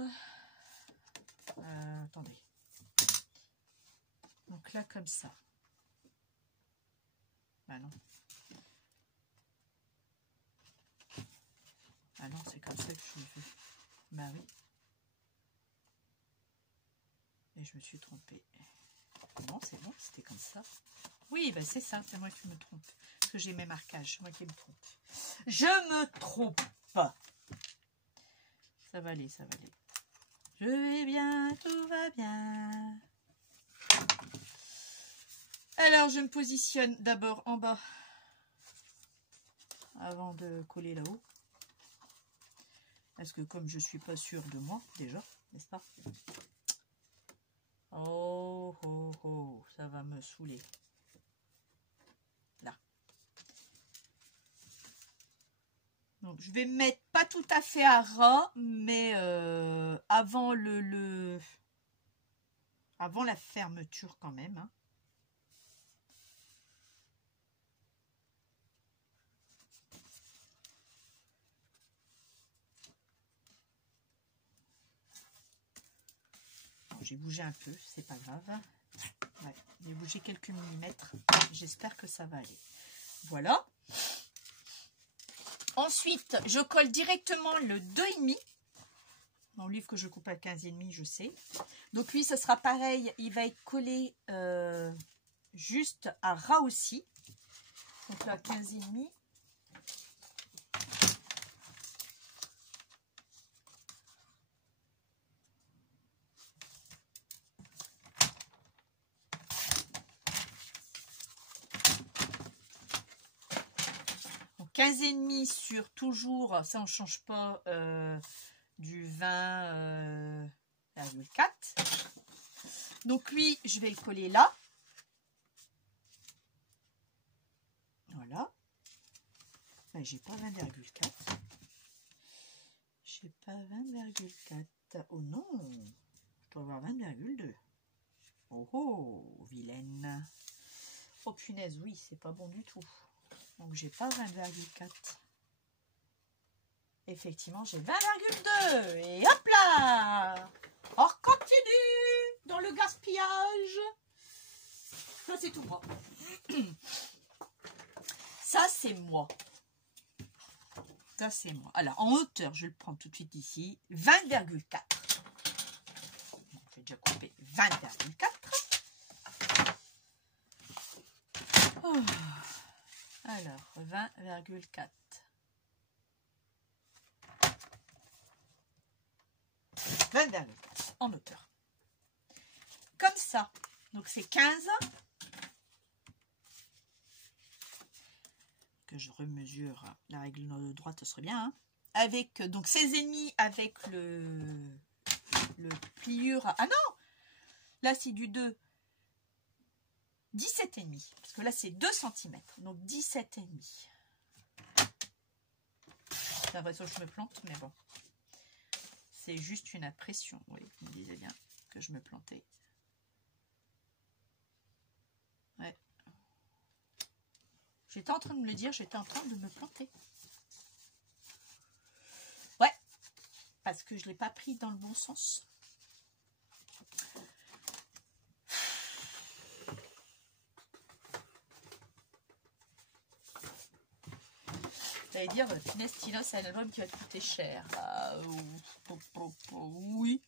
Attendez. Donc là, comme ça. Bah non. Ah non, c'est comme ça que je veux. Bah oui. Et je me suis trompée. Non, c'est bon, c'était comme ça. Oui, bah c'est ça, c'est moi qui me trompe. Parce que j'ai mes marquages, moi qui me trompe. Je me trompe pas. Ça va aller, ça va aller. Je vais bien, tout va bien. Alors, je me positionne d'abord en bas. Avant de coller là-haut. Parce que comme je suis pas sûre de moi, déjà, n'est-ce pas? Oh, oh, oh, ça va me saouler. Là. Donc, je vais mettre pas tout à fait à ras, mais avant avant la fermeture quand même. Hein. J'ai bougé un peu, c'est pas grave. Ouais, j'ai bougé quelques millimètres. J'espère que ça va aller. Voilà. Ensuite, je colle directement le 2,5. Mon livre que je coupe à 15,5, je sais. Donc lui, ce sera pareil. Il va être collé juste à ras aussi. Donc là, 15,5. Donc 15,5 sur toujours, ça on change pas, du 20,4. Donc lui, je vais le coller là. Voilà. Ben, j'ai pas 20,4. J'ai pas 20,4. Oh non, je dois avoir 20,2. Oh oh, vilaine. Oh punaise, oui, c'est pas bon du tout. Donc j'ai pas 20,4. Effectivement, j'ai 20,2. Et hop là! On continue dans le gaspillage. Ça, c'est tout moi. Ça, c'est moi. Ça, c'est moi. Alors, en hauteur, je le prends tout de suite ici. 20,4. J'ai déjà coupé 20,4. Oh. Alors, 20,4. 20,4 en hauteur. Comme ça. Donc, c'est 15. Que je remesure la règle droite, ce serait bien. Hein. Avec, donc, 16,5 avec le pliure. Ah non! Là, c'est du 2. 17,5. Parce que là, c'est 2 cm. Donc, 17,5. J'ai l'impression que je me plante, mais bon. C'est juste une impression. Oui, vous me disiez bien que je me plantais. Ouais. J'étais en train de me le dire, j'étais en train de me planter. Ouais. Parce que je ne l'ai pas pris dans le bon sens. J'allais dire, Finesse Tino, c'est un album qui va te coûter cher. Oui.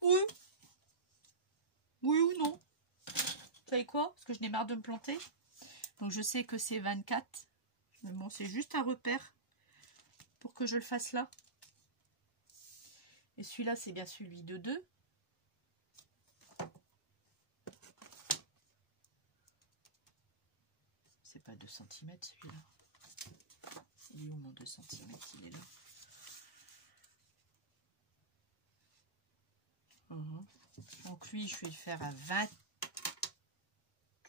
Oui. Oui ou non. Vous savez quoi? Parce que je n'ai marre de me planter. Donc je sais que c'est 24. Mais bon, c'est juste un repère pour que je le fasse là. Et celui-là, c'est bien celui de 2. C'est pas 2 cm celui-là. Il est où mon 2 cm? Il est là. Donc lui, je vais le faire à 20.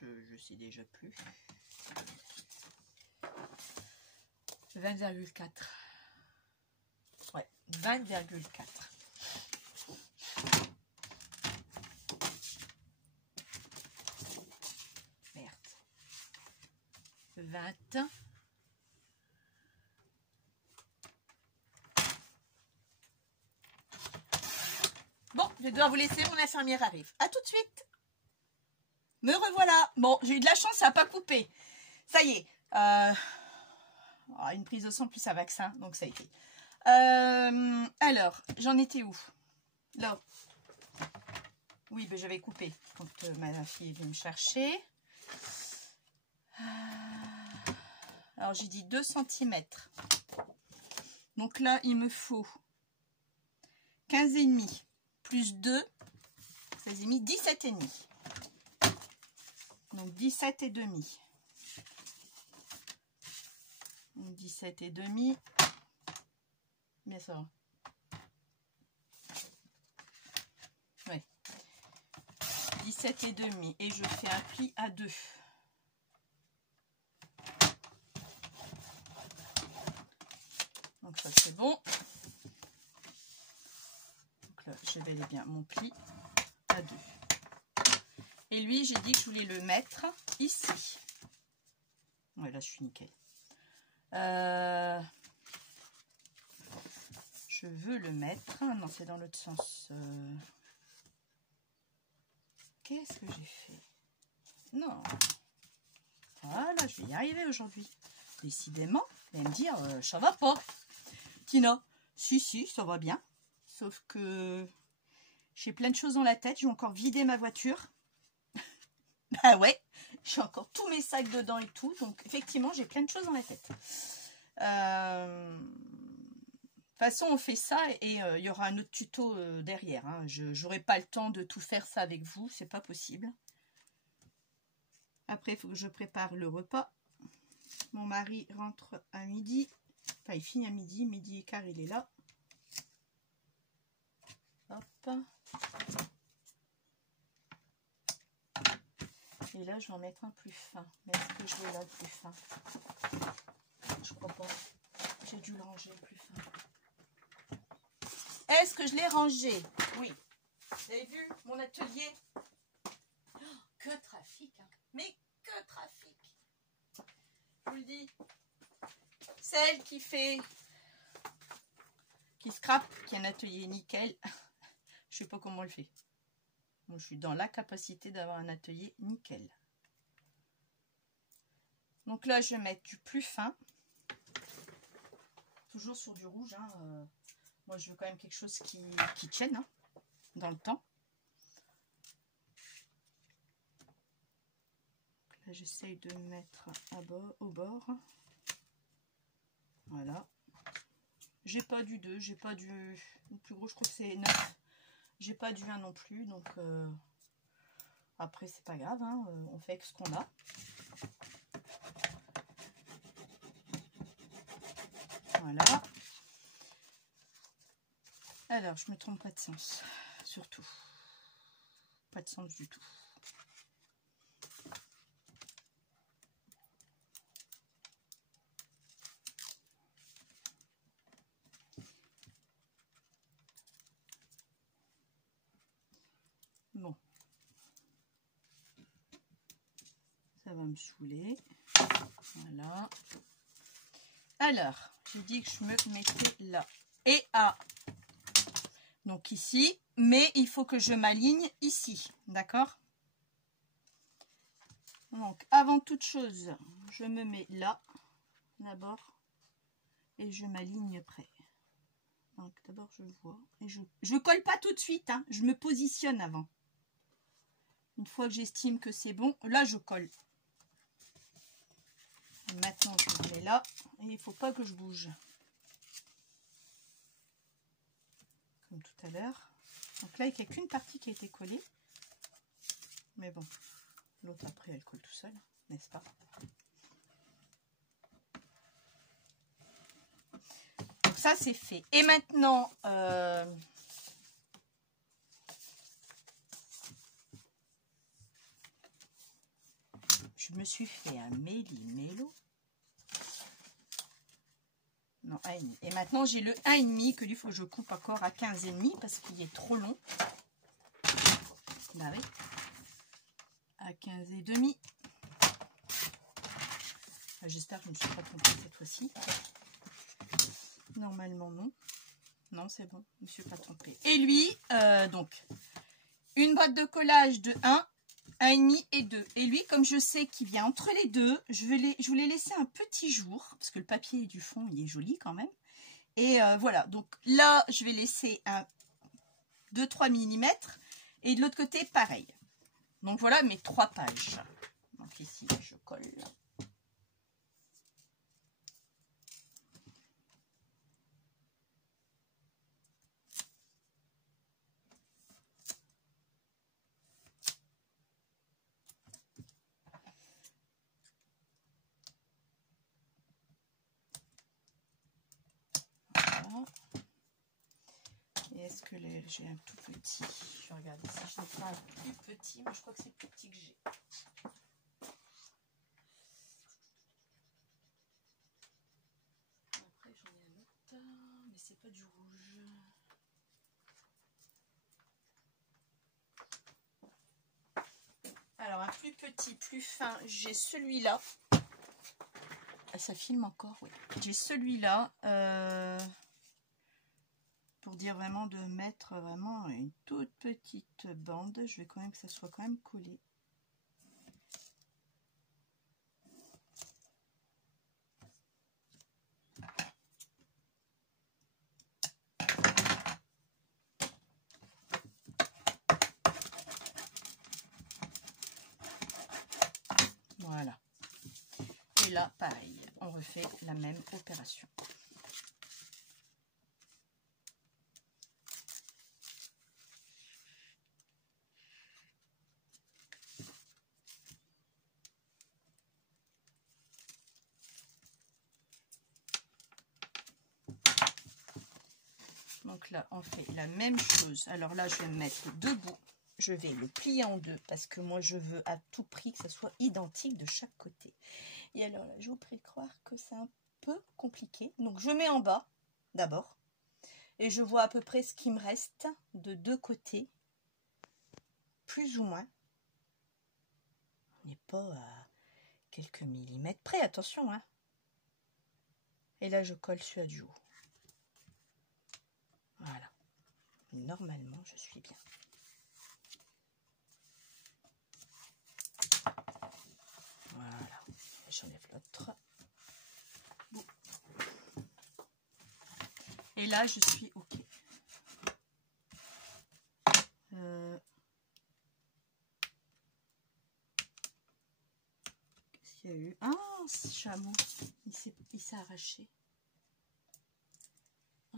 Je sais déjà plus. 20,4. Ouais, 20,4. Merde. 20. Bon, je dois vous laisser, mon infirmière arrive. À tout de suite. Me revoilà. Bon, j'ai eu de la chance, ça n'a pas coupé. Ça y est. Une prise de sang plus un vaccin, donc ça a été. Alors, j'en étais où? Là. Oui, ben, j'avais coupé quand ma fille est venue me chercher. Alors, j'ai dit 2 cm. Donc là, il me faut 15,5 plus 2, 16,5, 17,5. Donc 17,5. 17,5. Bien ça. Ouais. 17,5. Et je fais un pli à 2. Donc ça c'est bon. Donc là, j'ai bel et bien mon pli à 2. Et lui, j'ai dit que je voulais le mettre ici. Ouais, là, je suis nickel. Je veux le mettre. Non, c'est dans l'autre sens. Qu'est-ce que j'ai fait? Non. Voilà, je vais y arriver aujourd'hui. Décidément, elle va me dire, ça va pas. Tina, si, ça va bien. Sauf que j'ai plein de choses dans la tête. Je vais encore vider ma voiture. Bah ouais, j'ai encore tous mes sacs dedans et tout. Donc, effectivement, j'ai plein de choses dans la tête. De toute façon, on fait ça et il y aura un autre tuto derrière. Hein. Je n'aurai pas le temps de tout faire ça avec vous. C'est pas possible. Après, il faut que je prépare le repas. Mon mari rentre à midi. Enfin, il finit à midi. Midi et quart, il est là. Hop. Et là, je vais en mettre un plus fin. Mais est-ce que je vais là le plus fin? Je crois pas. J'ai dû le ranger le plus fin. Est-ce que je l'ai rangé? Oui. Vous avez vu mon atelier? Oh, que trafic, hein. Mais que trafic. Je vous le dis. Celle qui fait... qui scrape, qui a un atelier nickel. Je sais pas comment on le fait. Bon, je suis dans la capacité d'avoir un atelier nickel. Donc là, je vais mettre du plus fin. Toujours sur du rouge. Hein. Moi, je veux quand même quelque chose qui tienne hein, dans le temps. Donc là, j'essaye de mettre au bord. Voilà. J'ai pas du 2, j'ai pas du... Le plus gros, je crois que c'est 9. J'ai pas du 1 non plus, donc... Après, c'est pas grave, hein, on fait avec ce qu'on a. Voilà. Alors, je me trompe pas de sens, surtout. Pas de sens du tout. Bon. Ça va me saouler. Voilà. Alors, j'ai dit que je me mettais là. Et à. Donc ici. Mais il faut que je m'aligne ici. D'accord? Donc, avant toute chose, je me mets là. D'abord. Et je m'aligne près. Donc, d'abord, je vois. Et je colle pas tout de suite. Hein, je me positionne avant. Une fois que j'estime que c'est bon, là, je colle. Maintenant, je le mets là. Et il ne faut pas que je bouge. Comme tout à l'heure. Donc là, il n'y a qu'une partie qui a été collée. Mais bon, l'autre après, elle colle tout seul, n'est-ce pas? Donc ça, c'est fait. Et maintenant, je me suis fait un méli-mélo. Non, 1,5. Et maintenant, j'ai le 1,5 que lui, il faut que je coupe encore à 15,5 parce qu'il est trop long. Bah oui. À 15,5. J'espère que je ne me suis pas trompée cette fois-ci. Normalement, non. Non, c'est bon, je ne me suis pas trompée. Et lui, donc, une boîte de collage de 1, 1,5 et 2. Et lui, comme je sais qu'il vient entre les deux, je voulais laisser un petit jour, parce que le papier du fond, il est joli quand même. Et voilà, donc là, je vais laisser un 2-3 mm. Et de l'autre côté, pareil. Donc voilà mes 3 pages. Donc ici, je colle. Est-ce que j'ai un tout petit? Je vais regarder si je n'ai pas un plus petit. Moi, je crois que c'est le plus petit que j'ai. Après, j'en ai un autre, mais c'est pas du rouge. Alors, un plus petit, plus fin, j'ai celui-là. Ça filme encore, oui. J'ai celui-là. Pour dire vraiment de mettre vraiment une toute petite bande, je vais quand même que ça soit quand même collé. Voilà. Et là, pareil, on refait la même opération. Donc là, on fait la même chose. Alors là, je vais me mettre debout. Je vais le plier en deux parce que moi, je veux à tout prix que ça soit identique de chaque côté. Et alors là, je vous prie de croire que c'est un peu compliqué. Donc, je mets en bas d'abord. Et je vois à peu près ce qui me reste de deux côtés. Plus ou moins. On n'est pas à quelques millimètres près, attention. Hein. Et là, je colle celui du haut. Voilà. Normalement, je suis bien. Voilà. J'enlève l'autre. Bon. Et là, je suis OK. Qu'est-ce qu'il y a eu? Ah, ce chameau. Il s'est arraché. Ah.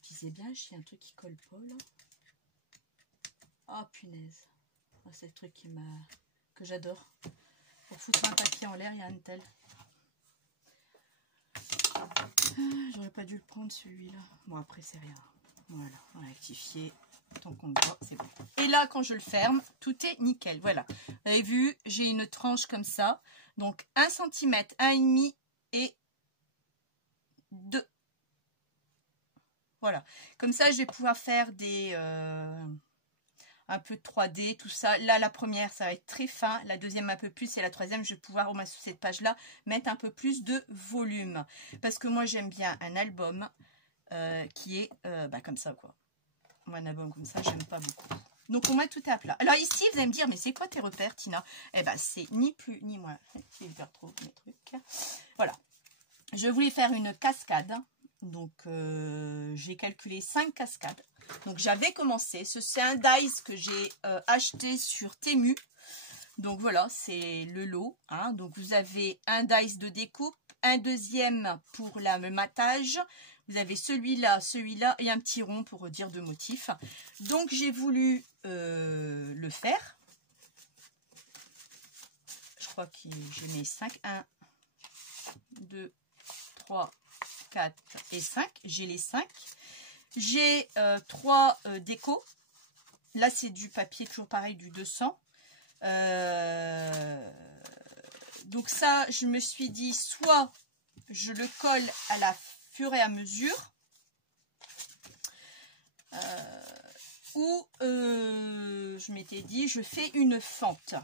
Je disais bien, j'ai un truc qui colle pas là. Ah, punaise. Ah, c'est le truc que j'adore. Pour foutre un papier en l'air, il y a un tel. Ah, j'aurais pas dû le prendre celui-là. Bon, après, c'est rien. Voilà, on a rectifié. Tant qu'on le voit, c'est bon. Et là, quand je le ferme, tout est nickel. Voilà. Vous avez vu, j'ai une tranche comme ça. Donc, 1 cm, 1,5 et 2. Voilà. Comme ça, je vais pouvoir faire des... un peu de 3D, tout ça. Là, la première, ça va être très fin. La deuxième, un peu plus. Et la troisième, je vais pouvoir, au moins sur cette page-là, mettre un peu plus de volume. Parce que moi, j'aime bien un album qui est comme ça, quoi. Moi, un album comme ça, j'aime pas beaucoup. Donc, on met tout à plat. Alors ici, vous allez me dire, mais c'est quoi tes repères, Tina? Eh ben, c'est ni plus ni moins. Je vais faire trop mes trucs. Voilà. Je voulais faire une cascade. Donc, j'ai calculé 5 cascades. Donc, j'avais commencé. C'est un dice que j'ai acheté sur Temu. Donc, voilà, c'est le lot. Hein. Donc, vous avez un dice de découpe, un deuxième pour le matage. Vous avez celui-là, celui-là et un petit rond pour dire de motifs. Donc, j'ai voulu le faire. Je crois que j'ai mis 5. 1, 2, 3, 4 et 5. J'ai les 5. J'ai 3 décos. Là, c'est du papier toujours pareil, du 200. Donc ça, je me suis dit, soit je le colle à la fur et à mesure, ou je m'étais dit, je fais une fente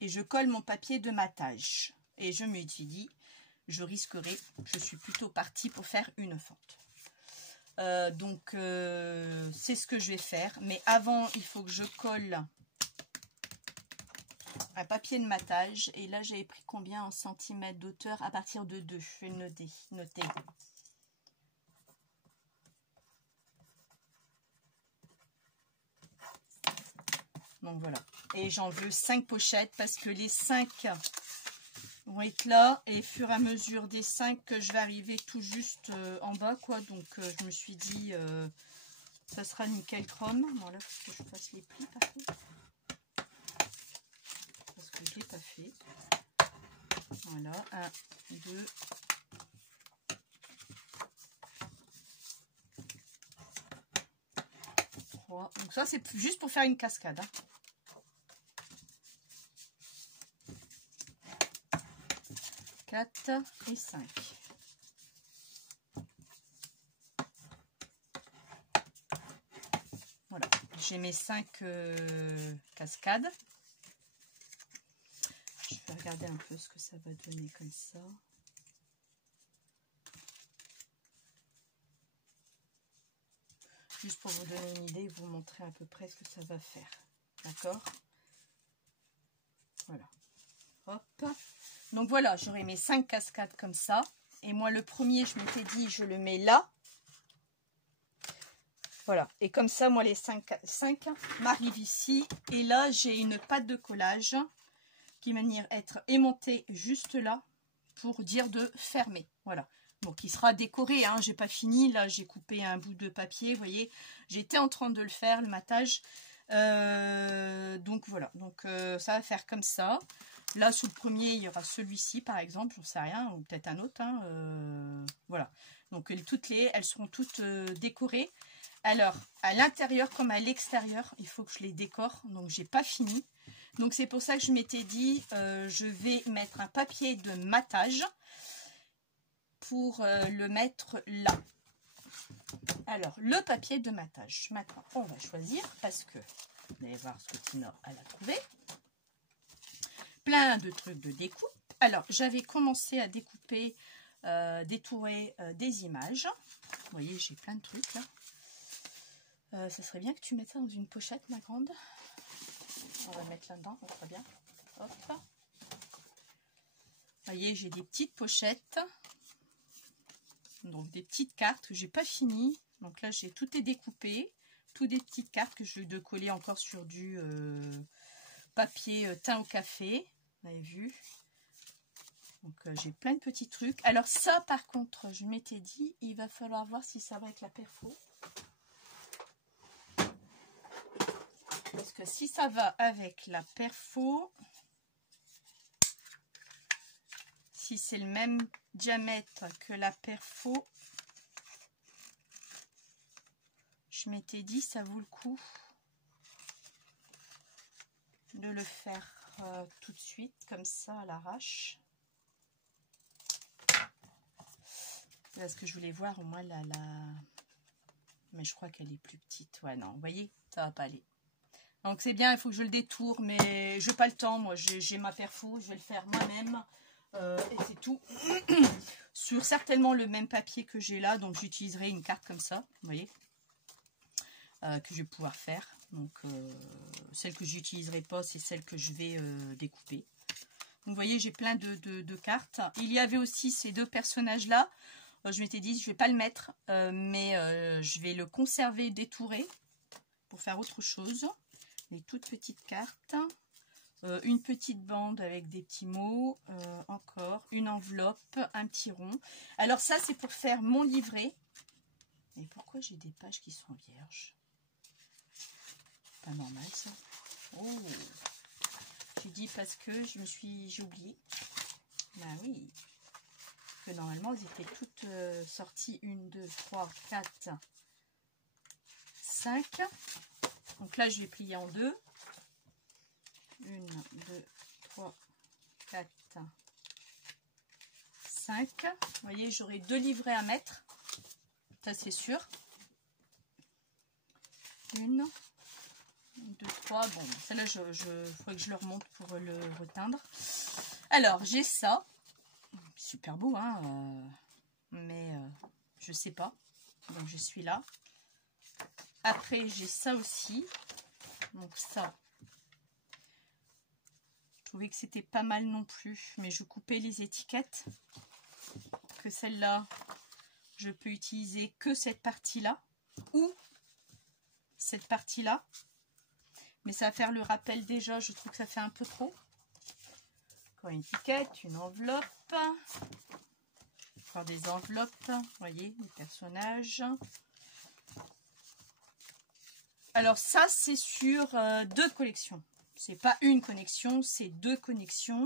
et je colle mon papier de matage. Et je me suis dit, je risquerai, je suis plutôt partie pour faire une fente. Donc c'est ce que je vais faire, mais avant il faut que je colle un papier de matage, et là j'avais pris combien en centimètres d'auteur? À partir de 2, je vais noter. Donc voilà, et j'en veux 5 pochettes parce que les 5 vont être là, et au fur et à mesure des 5 que je vais arriver tout juste en bas, quoi. Donc je me suis dit ça sera nickel chrome. Bon, là faut que je fasse les plis par contre, parce que je l'ai pas fait. Voilà, 1, 2, 3. Donc ça c'est juste pour faire une cascade, hein. 4 et 5. Voilà, j'ai mes 5 cascades. Je vais regarder un peu ce que ça va donner comme ça. Juste pour vous donner une idée, vous montrer à peu près ce que ça va faire. D'accord? Voilà. Hop. Donc voilà, j'aurai mes 5 cascades comme ça. Et moi, le premier, je m'étais dit, je le mets là. Voilà. Et comme ça, moi, les 5 m'arrivent ici. Et là, j'ai une pâte de collage qui va venir être aimantée juste là pour dire de fermer. Voilà. Donc, il sera décoré, hein. J'ai pas fini. Là, j'ai coupé un bout de papier. Vous voyez, j'étais en train de le faire, le matage. Donc, voilà. Donc, ça va faire comme ça. Là, sous le premier, il y aura celui-ci, par exemple. J'en sais rien. Ou peut-être un autre, hein. Voilà. Donc, elles seront toutes décorées. Alors, à l'intérieur comme à l'extérieur, il faut que je les décore. Donc, j'ai pas fini. Donc, c'est pour ça que je m'étais dit, je vais mettre un papier de matage pour le mettre là. Alors, le papier de matage. Maintenant, on va choisir parce que, vous allez voir ce que Tinor elle a trouvé. Plein de trucs de découpe. Alors, j'avais commencé à découper, détourer des images. Vous voyez, j'ai plein de trucs là. Ça serait bien que tu mettes ça dans une pochette, ma grande. On va mettre là-dedans, ça sera bien. Hop. Vous voyez, j'ai des petites pochettes. Donc des petites cartes que j'ai pas fini. Donc là, j'ai tout est découpé. Toutes des petites cartes que je vais coller encore sur du papier teint au café. Vous avez vu. Donc j'ai plein de petits trucs. Alors ça, par contre, je m'étais dit, il va falloir voir si ça va avec la perfo. Parce que si ça va avec la perfo, si c'est le même diamètre que la perfo, je m'étais dit ça vaut le coup de le faire tout de suite, comme ça, à l'arrache. Parce que je voulais voir au moins la... Mais je crois qu'elle est plus petite. Ouais, non, vous voyez, ça va pas aller. Donc c'est bien, il faut que je le détourne, mais je n'ai pas le temps. Moi, j'ai ma perfo, je vais le faire moi-même. Et c'est tout. Sur certainement le même papier que j'ai là, donc j'utiliserai une carte comme ça, vous voyez, que je vais pouvoir faire. Donc celle que j'utiliserai pas, c'est celle que je vais découper. Donc vous voyez, j'ai plein de cartes. Il y avait aussi ces deux personnages là. Je m'étais dit, je vais pas le mettre, mais je vais le conserver, détourer pour faire autre chose. Les toutes petites cartes. Une petite bande avec des petits mots, encore une enveloppe, un petit rond. Alors ça, c'est pour faire mon livret. Et pourquoi j'ai des pages qui sont vierges? Pas normal ça. Oh, j'ai dit parce que j'ai oublié. Ben oui, que normalement elles étaient toutes sorties. 1, 2, 3, 4, 5. Donc là, je vais plier en deux. 1, 2, 3, 4, 5. Vous voyez, j'aurai 2 livrets à mettre. Ça, c'est sûr. 1, 2, 3. Bon, celle-là, il faudrait que je le remonte pour le reteindre. Alors, j'ai ça. Super beau, hein. Mais je sais pas. Donc, je suis là. Après, j'ai ça aussi. Donc, ça. Je trouvais que c'était pas mal non plus. Mais je coupais les étiquettes. Que celle-là, je peux utiliser que cette partie-là. Ou cette partie-là. Mais ça va faire le rappel déjà. Je trouve que ça fait un peu trop. Encore une étiquette, une enveloppe. Encore des enveloppes. Vous voyez, les personnages. Alors ça, c'est sur 2 collections. C'est pas une connexion, c'est 2 connexions.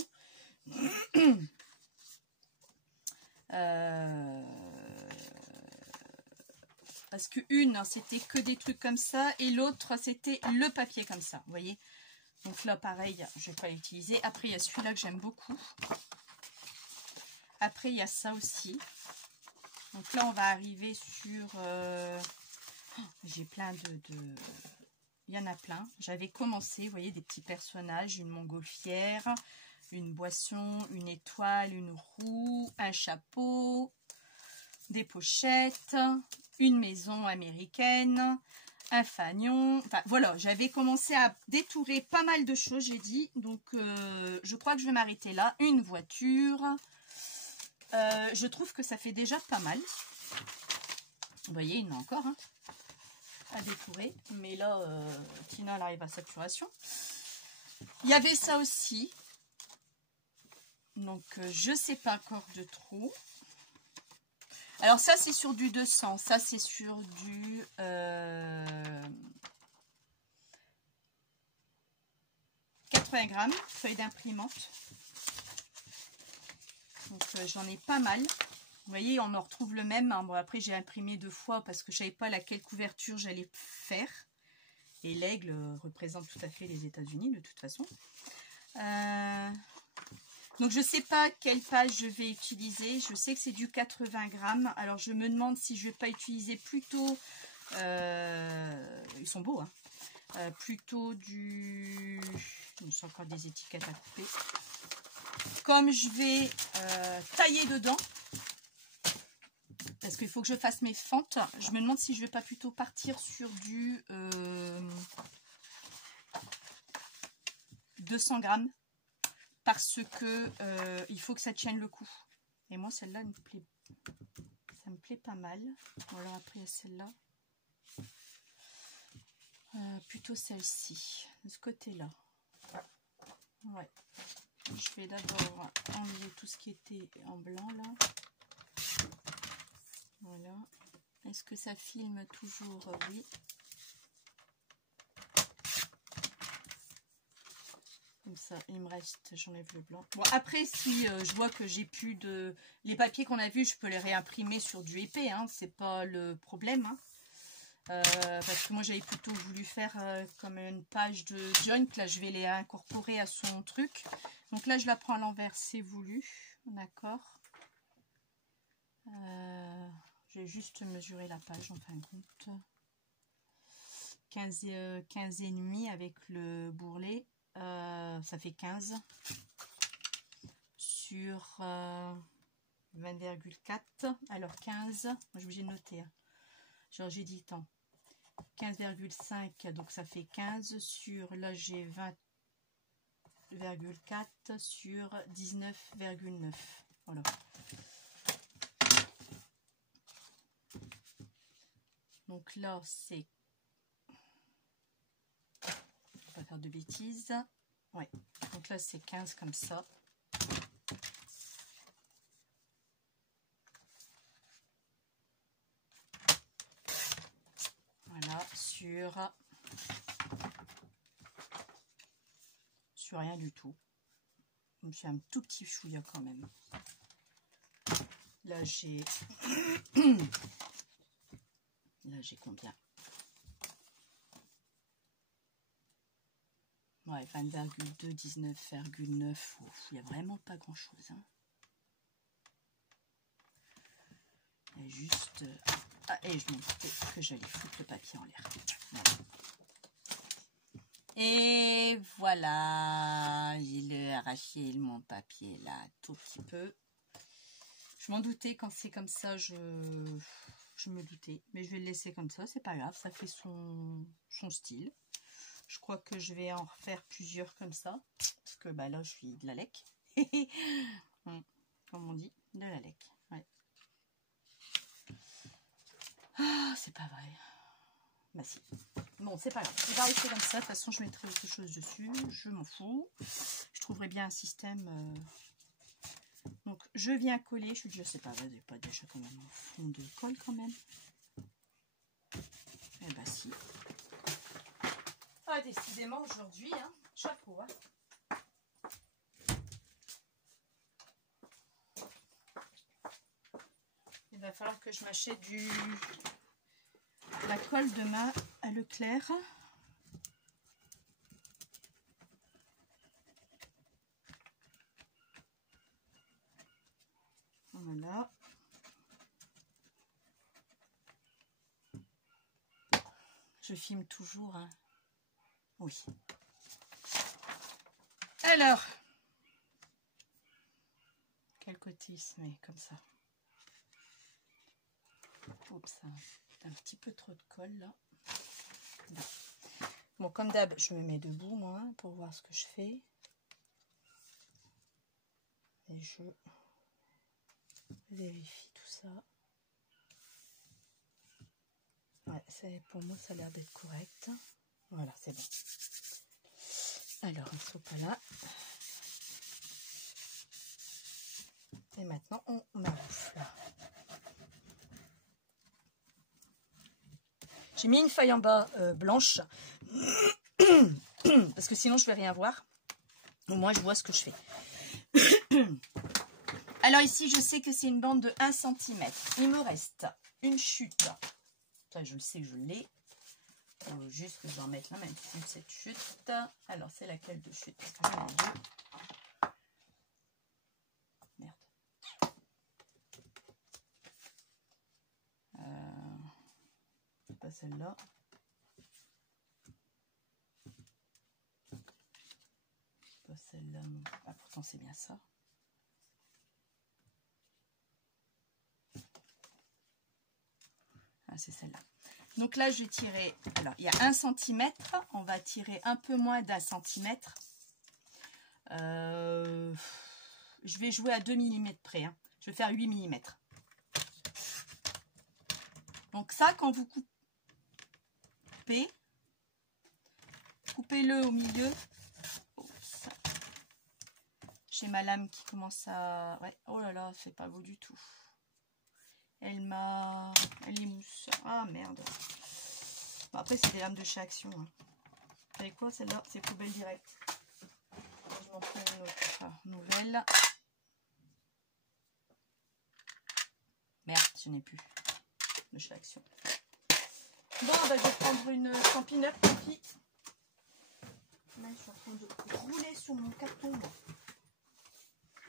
Parce que une, c'était que des trucs comme ça. Et l'autre, c'était le papier comme ça. Vous voyez. Donc là, pareil, je vais pas l'utiliser. Après, il y a celui-là que j'aime beaucoup. Après, il y a ça aussi. Donc là, on va arriver sur... j'ai plein de... Il y en a plein. J'avais commencé, vous voyez, des petits personnages. Une montgolfière, une boisson, une étoile, une roue, un chapeau, des pochettes, une maison américaine, un fanion. Enfin, voilà, j'avais commencé à détourer pas mal de choses, j'ai dit. Donc, je crois que je vais m'arrêter là. Une voiture... je trouve que ça fait déjà pas mal. Vous voyez, il y en a encore à détourer. Mais là, Tina, elle arrive à saturation. Il y avait ça aussi. Donc, je sais pas encore de trop. Alors, ça, c'est sur du 200. Ça, c'est sur du... 80 grammes, feuille d'imprimante. Donc j'en ai pas mal. Vous voyez, on en retrouve le même. Hein. Bon, après, j'ai imprimé 2 fois parce que je ne savais pas laquelle couverture j'allais faire. Et l'aigle représente tout à fait les États-Unis de toute façon. Donc je ne sais pas quelle page je vais utiliser. Je sais que c'est du 80 grammes. Alors je me demande si je ne vais pas utiliser plutôt... ils sont beaux, hein. Plutôt du... Il y a encore des étiquettes à couper. Comme je vais tailler dedans, parce qu'il faut que je fasse mes fentes, je me demande si je ne vais pas plutôt partir sur du 200 grammes, parce que il faut que ça tienne le coup. Et moi, celle-là, ça me plaît pas mal. Bon, alors après, il y a celle-là. Plutôt celle-ci, de ce côté-là. Ouais. Je vais d'abord enlever tout ce qui était en blanc là. Voilà. Est-ce que ça filme toujours? Oui. Comme ça, il me reste, j'enlève le blanc. Bon, après, si je vois que j'ai plus de... Les papiers qu'on a vus, je peux les réimprimer sur du épais, hein, c'est pas le problème. Hein. Parce que moi, j'avais plutôt voulu faire comme une page de joint. Là, je vais les incorporer à son truc. Donc là, je la prends à l'envers, c'est voulu. D'accord. Je vais juste mesurer la page, en fin de compte. 15 et demi avec le bourrelet. Ça fait 15 sur 20,4. Alors 15, moi je suis obligée de noter. Hein. Genre j'ai dit tant. 15,5, donc ça fait 15 sur, là j'ai 20,4 sur 19,9. Voilà. Donc là c'est... Pas faire de bêtises. Ouais. Donc là c'est 15 comme ça. Voilà, sur rien du tout. Je suis un tout petit chouïa quand même. Là j'ai là j'ai combien? Ouais, 20,2, 19,9. Il n'y a vraiment pas grand chose. Hein. Et juste... Ah, et je m'en doutais que j'allais foutre le papier en l'air. Voilà. Et voilà, j'ai arraché mon papier là, tout petit peu. Je m'en doutais quand c'est comme ça, je me doutais. Mais je vais le laisser comme ça, c'est pas grave, ça fait son style. Je crois que je vais en refaire plusieurs comme ça. Parce que bah, là, je suis de la lec. Comme on dit, de la lec. Ouais. Ah, c'est pas vrai. Bah si. Bon, c'est pas grave. Il va rester comme ça. De toute façon, je mettrai autre chose dessus. Je m'en fous. Je trouverai bien un système. Donc, je viens coller. Je sais pas, j'ai pas déjà quand même un fond de colle quand même. Eh bah si. Ah, décidément, aujourd'hui, hein, chapeau. Hein. Il va falloir que je m'achète la colle demain à Leclerc. Voilà. Je filme toujours. Hein. Oui. Alors. Quel côté il se met comme ça. Oups, un petit peu trop de colle là. Là. Bon, comme d'hab, je me mets debout moi pour voir ce que je fais. Et je vérifie tout ça. Ouais, pour moi, ça a l'air d'être correct. Voilà, c'est bon. Alors, ils sont pas là. Et maintenant, on maroufle. J'ai mis une feuille en bas blanche. Parce que sinon, je ne vais rien voir. Au moins, je vois ce que je fais. Alors ici, je sais que c'est une bande de 1 cm. Il me reste une chute. Ça, je le sais, je l'ai. Il faut juste que je dois mettre là, même si cette chute. Alors, c'est laquelle de chute? Parce que j'en ai deux. Merde. C'est pas celle-là. Pas celle-là. Ah, pourtant, c'est bien ça. Ah, c'est celle-là. Donc là, je vais tirer. Alors, il y a 1 cm. On va tirer un peu moins d'1 cm. Je vais jouer à 2 mm près. Hein. Je vais faire 8 mm. Donc ça, quand vous coupez, coupez-le au milieu. J'ai ma lame qui commence à... Ouais. Oh là là, c'est pas beau du tout. Elle émousse. Ah merde. Bon, après, c'est des lames de chez Action. Hein. Vous savez quoi, celle-là, c'est poubelle directe. Je m'en prends une autre nouvelle. Merde, je n'ai plus de chez Action. Bon, bah, je vais prendre une Stampin' Up, tant pis. Là, je suis en train de rouler sur mon carton. Bon.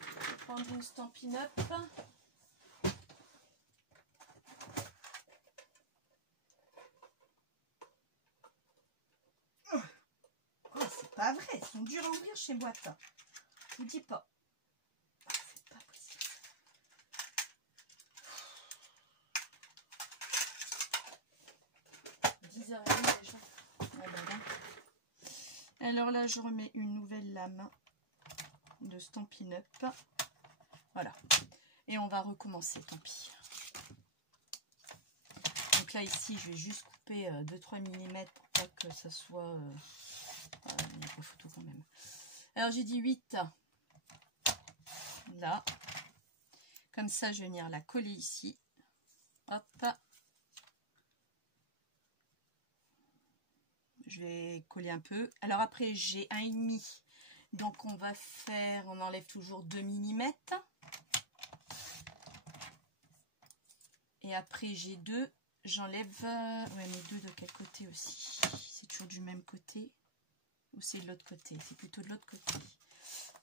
Je vais prendre une Stampin' Up. Oh, c'est pas vrai, ils sont durs à ouvrir chez Boîte. Je vous dis pas. Ah, c'est pas possible. Déjà. Ah, ben, alors là, je remets une nouvelle lame de Stampin' Up. Voilà. Et on va recommencer, tant pis. Donc là, ici, je vais juste couper 2-3 mm pour pas que ça soit... il n'y a pas photo quand même. Alors, j'ai dit 8. Là. Comme ça, je vais venir la coller ici. Hop. Je vais coller un peu. Alors après, j'ai 1,5. Donc, on enlève toujours 2 mm. Et après, j'ai 2. J'enlève... Ouais, mais 2 de quel côté aussi? C'est toujours du même côté. Ou c'est de l'autre côté? C'est plutôt de l'autre côté.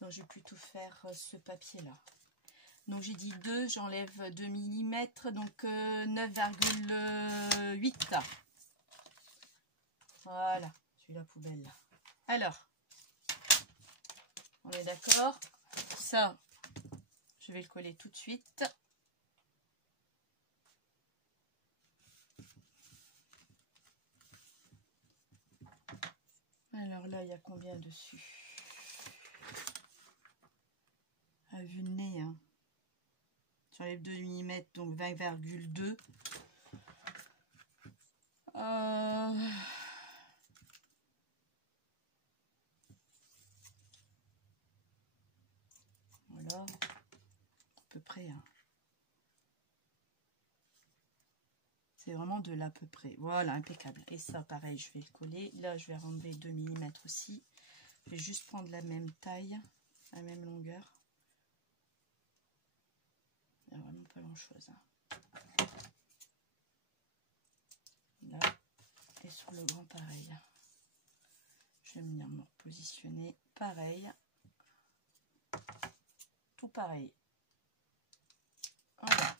Donc je vais plutôt faire ce papier là. Donc j'ai dit 2, j'enlève 2 mm, donc 9,8. Voilà, je suis la poubelle là. Alors, on est d'accord? Ça, je vais le coller tout de suite. Alors là, il y a combien dessus? À vue de nez, hein. J'enlève 2 mm, donc 20,2. Voilà, à peu près. Hein. C'est vraiment de l'à peu près. Voilà, impeccable. Et ça, pareil, je vais le coller. Là, je vais enlever 2 mm aussi. Je vais juste prendre la même taille, la même longueur. Il n'y a vraiment pas grand-chose. Hein. Là, et sur le grand, pareil. Je vais venir me repositionner. Pareil. Tout pareil. Voilà.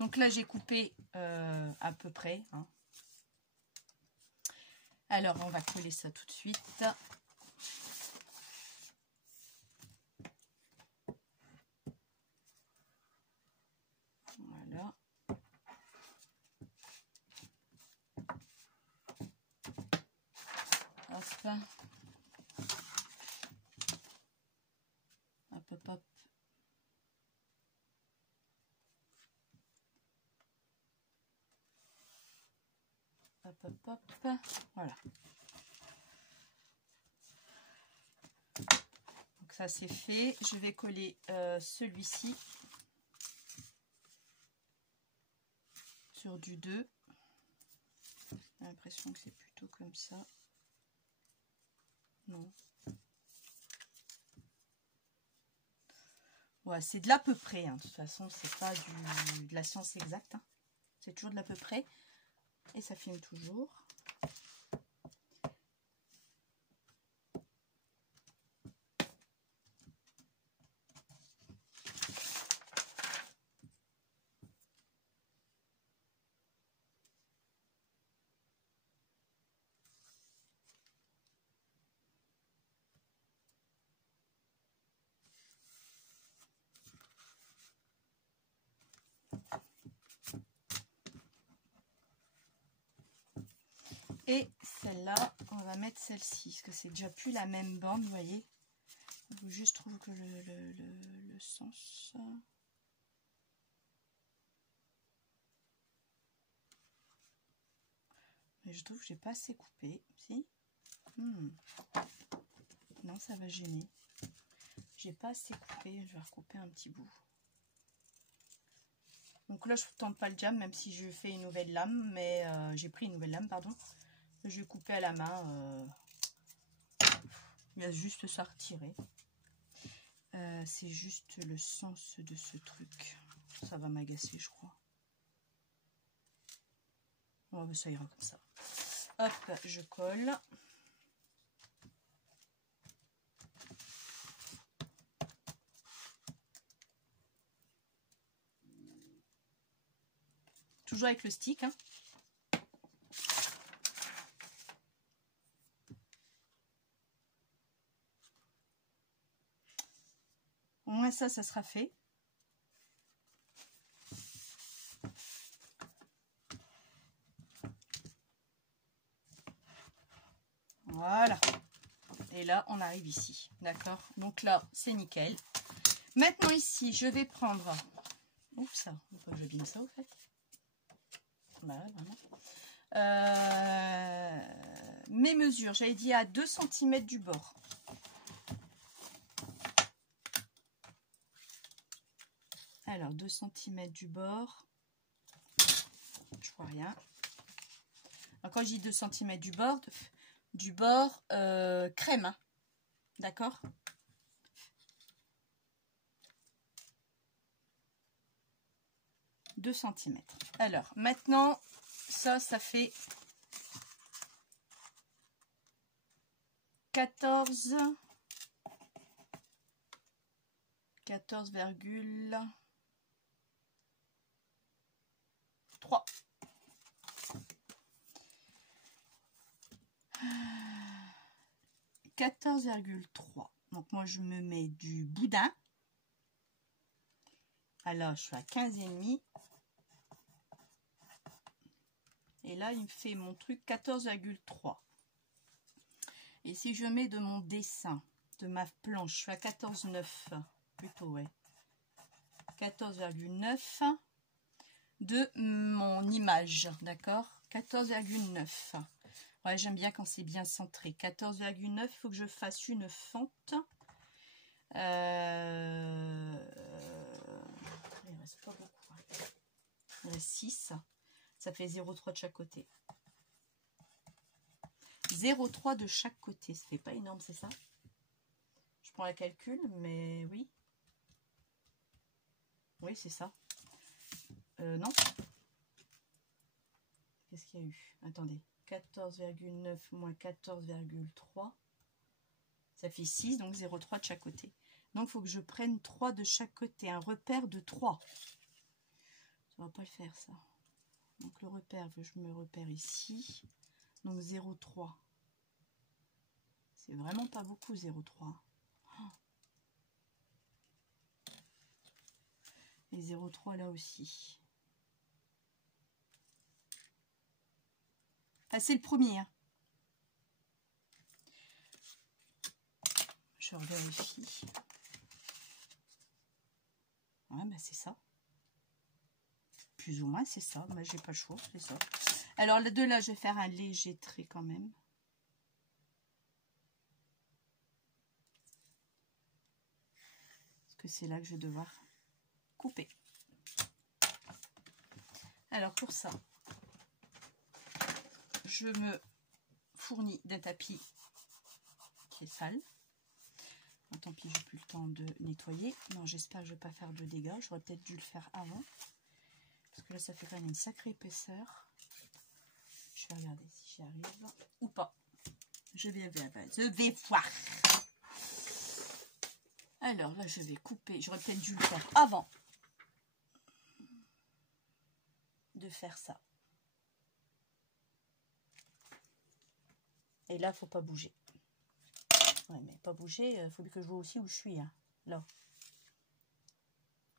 Donc là, j'ai coupé à peu près. Hein. Alors, on va coller ça tout de suite. Voilà. Hop. Hop, hop, hop. Hop, hop, hop. Voilà. Donc ça, c'est fait. Je vais coller celui-ci sur du 2. J'ai l'impression que c'est plutôt comme ça. Non. Ouais, c'est de l'à peu près. Hein. De toute façon, c'est pas de la science exacte. Hein. C'est toujours de l'à peu près. Et ça filme toujours. Et celle-là, on va mettre celle-ci, parce que c'est déjà plus la même bande, vous voyez. Je trouve que le sens... Mais je trouve que j'ai pas assez coupé. Si Non, ça va gêner. J'ai pas assez coupé, je vais recouper un petit bout. Donc là, je ne tente pas le jam, même si je fais une nouvelle lame, mais j'ai pris une nouvelle lame, pardon. Je vais couper à la main. Il y a juste ça à retirer. C'est juste le sens de ce truc. Ça va m'agacer, je crois. Oh, ça ira comme ça. Hop, je colle. Toujours avec le stick. Hein. Au moins ça sera fait. Voilà. Et là, on arrive ici. D'accord? Donc là, c'est nickel. Maintenant ici, je vais prendre... Ouf, ça. Faut pas que j'abîme ça, au fait. Bah, vraiment. Mes mesures, j'avais dit à 2 cm du bord. Alors, 2 cm du bord. Je vois rien. Alors, quand je dis 2 cm du bord crème. Hein. D'accord? « 2 cm. Alors, maintenant, ça fait 14,3. 14,3. Donc moi je me mets du boudin. Alors je suis à 15,5. Et là il me fait mon truc 14,3. Et si je mets de mon dessin, de ma planche, je suis à 14,9. Plutôt, ouais. 14,9 de mon image, d'accord? 14,9. Ouais, j'aime bien quand c'est bien centré. 14,9, il faut que je fasse une fente. Il reste pas beaucoup. Il reste 6. Ça fait 0,3 de chaque côté. 0,3 de chaque côté. Ça fait pas énorme, c'est ça? Je prends la calcul, mais oui. Oui, c'est ça. Non. Qu'est-ce qu'il y a eu? Attendez. 14,9 moins 14,3. Ça fait 6, donc 0,3 de chaque côté. Donc, il faut que je prenne 3 de chaque côté. Un repère de 3. Ça va pas le faire, ça. Donc, le repère, je me repère ici. Donc, 0,3. C'est vraiment pas beaucoup, 0,3. Et 0,3 là aussi. Ah, c'est le premier. Hein. Je revérifie. Ouais, bah c'est ça. Plus ou moins, c'est ça. Bah, j'ai pas le choix, c'est ça. Alors, de là, je vais faire un léger trait quand même. Parce que c'est là que je vais devoir couper. Alors, pour ça, je me fournis d'un tapis qui est sale. Bon, tant pis, j'ai plus le temps de nettoyer. Non, j'espère que je ne vais pas faire de dégâts. J'aurais peut-être dû le faire avant. Parce que là, ça fait quand même une sacrée épaisseur. Je vais regarder si j'y arrive ou pas. Je vais voir. Alors là, je vais couper. J'aurais peut-être dû le faire avant de faire ça. Et là, il ne faut pas bouger. Ouais, mais pas bouger, il faut que je vois aussi où je suis. Hein. Là.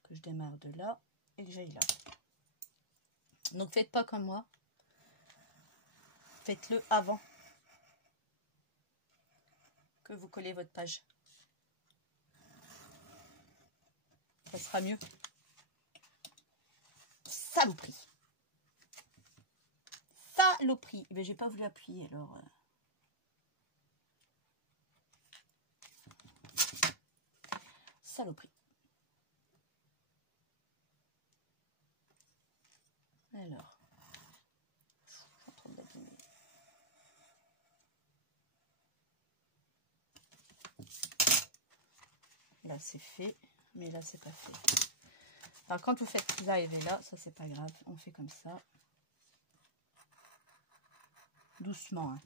Que je démarre de là et que j'aille là. Donc, faites pas comme moi. Faites-le avant que vous collez votre page. Ça sera mieux. Saloperie. Saloperie. Mais j'ai pas voulu appuyer alors. Saloperie. Alors. Je suis en train d'abîmer. Là c'est fait, mais là c'est pas fait. Alors quand vous faites là et là, ça c'est pas grave. On fait comme ça. Doucement. Hein.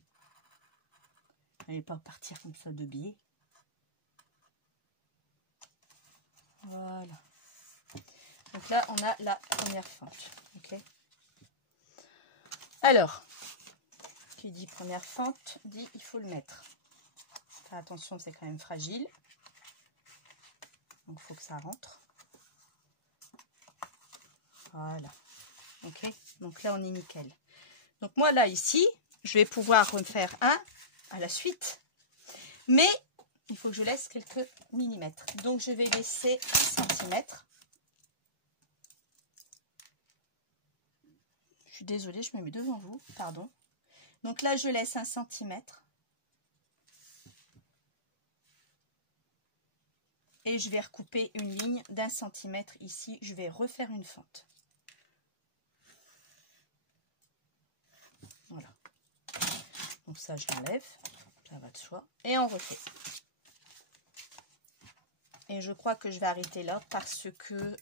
Allez pas partir comme ça de biais. Voilà. Donc là, on a la première fente. Ok. Alors, qui dit première fente, dit il faut le mettre. Enfin, attention, c'est quand même fragile. Donc, il faut que ça rentre. Voilà. Ok. Donc là, on est nickel. Donc moi, là, ici, je vais pouvoir refaire un à la suite. Mais il faut que je laisse quelques millimètres. Donc, je vais laisser 1 centimètre. Je suis désolée, je me mets devant vous. Pardon. Donc là, je laisse 1 centimètre. Et je vais recouper une ligne d'1 centimètre ici. Je vais refaire une fente. Voilà. Donc ça, je l'enlève. Ça va de soi. Et on refait. Et je crois que je vais arrêter là parce que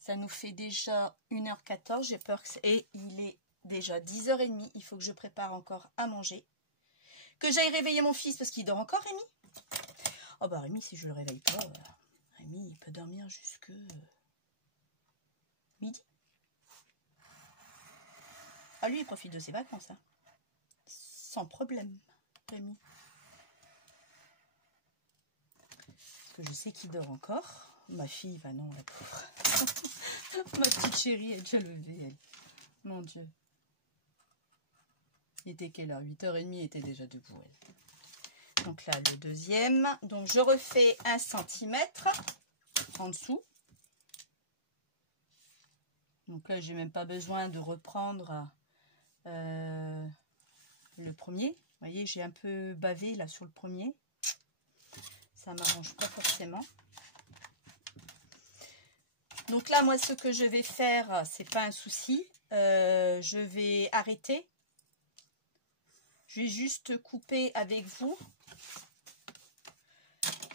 ça nous fait déjà 1h14. J'ai peur que... Et il est déjà 10h30. Il faut que je prépare encore à manger. Que j'aille réveiller mon fils parce qu'il dort encore, Rémi. Oh bah Rémi, si je le réveille pas, Rémi, il peut dormir jusque midi. Ah, lui, il profite de ses vacances, hein. Sans problème, Rémi. Parce que je sais qu'il dort encore. Ma fille, bah non, la pauvre. Ma petite chérie, elle est déjà levée, elle. Mon Dieu. Il était quelle heure? 8h30, elle était déjà debout, elle. Donc là, le deuxième. Donc, je refais 1 cm en dessous. Donc là, j'ai même pas besoin de reprendre le premier. Vous voyez, j'ai un peu bavé là sur le premier. Ça m'arrange pas forcément. Donc là, moi, ce que je vais faire, c'est pas un souci. Je vais arrêter. Je vais juste couper avec vous.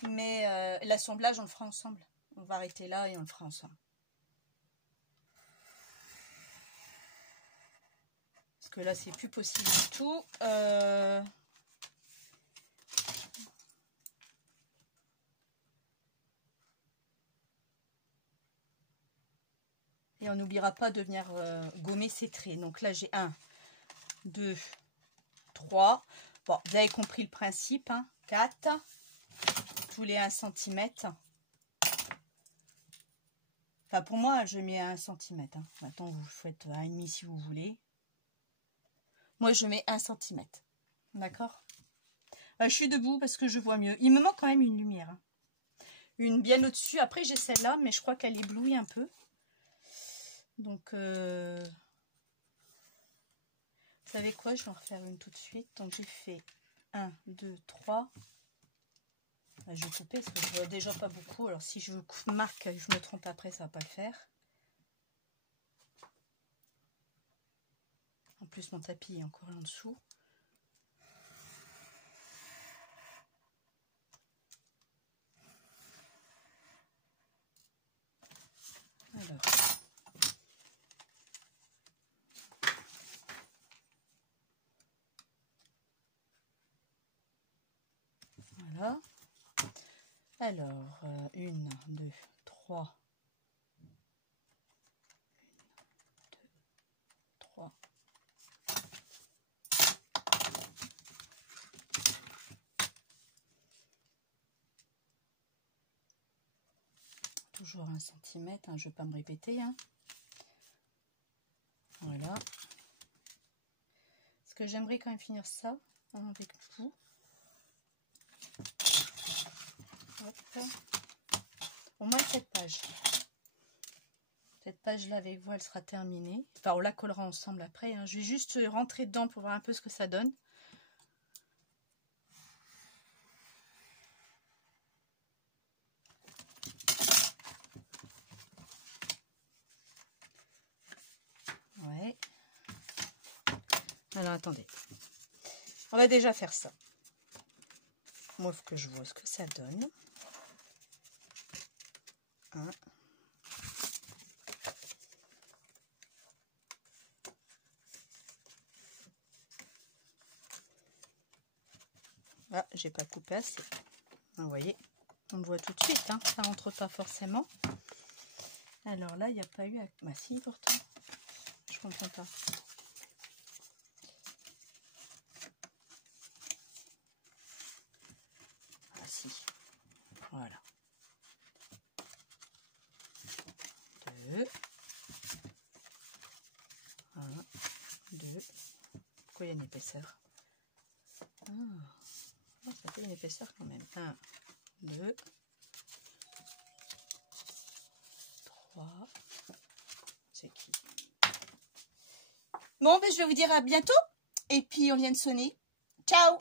Mais l'assemblage, on le fera ensemble. On va arrêter là et on le fera ensemble. Parce que là, c'est plus possible du tout. Et on n'oubliera pas de venir gommer ces traits. Donc là, j'ai 1, 2, 3. Bon, vous avez compris le principe. Hein, 4. Tous les 1 cm. Enfin, pour moi, je mets 1 cm. Hein. Maintenant, vous faites 1,5 si vous voulez. Moi, je mets 1 cm. D'accord? Je suis debout parce que je vois mieux. Il me manque quand même une lumière. Hein. Une bien au-dessus. Après, j'ai celle-là, mais je crois qu'elle éblouit un peu. Donc, vous savez quoi? Je vais en refaire une tout de suite. Donc, j'ai fait 1, 2, 3. Je vais couper parce que je vois déjà pas beaucoup. Alors, si je marque, je me trompe après, ça va pas le faire. En plus, mon tapis est encore en dessous. Alors. Voilà. Alors, 1, 2, 3. 1, 2, 3. Toujours 1 cm, hein, je ne vais pas me répéter. Hein. Voilà. Parce que j'aimerais quand même finir ça hein, avec vous. Hop. Au moins cette page. Cette page-là avec vous, elle sera terminée. Enfin, on la collera ensemble après. Hein. Je vais juste rentrer dedans pour voir un peu ce que ça donne. Ouais. Alors, attendez. On va déjà faire ça. Moi, il faut que je vois ce que ça donne. 1. Ah, j'ai pas coupé assez. Vous voyez, on le voit tout de suite, hein, ça rentre pas forcément. Alors là, il n'y a pas eu... Bah si, pourtant. Je comprends pas. Ah si. Voilà. 2. 1, 2. Pourquoi il y a une épaisseur? Ah, ça fait une épaisseur quand même. 1, 2, 3. C'est qui? Bon, ben, je vais vous dire à bientôt. Et puis, on vient de sonner. Ciao!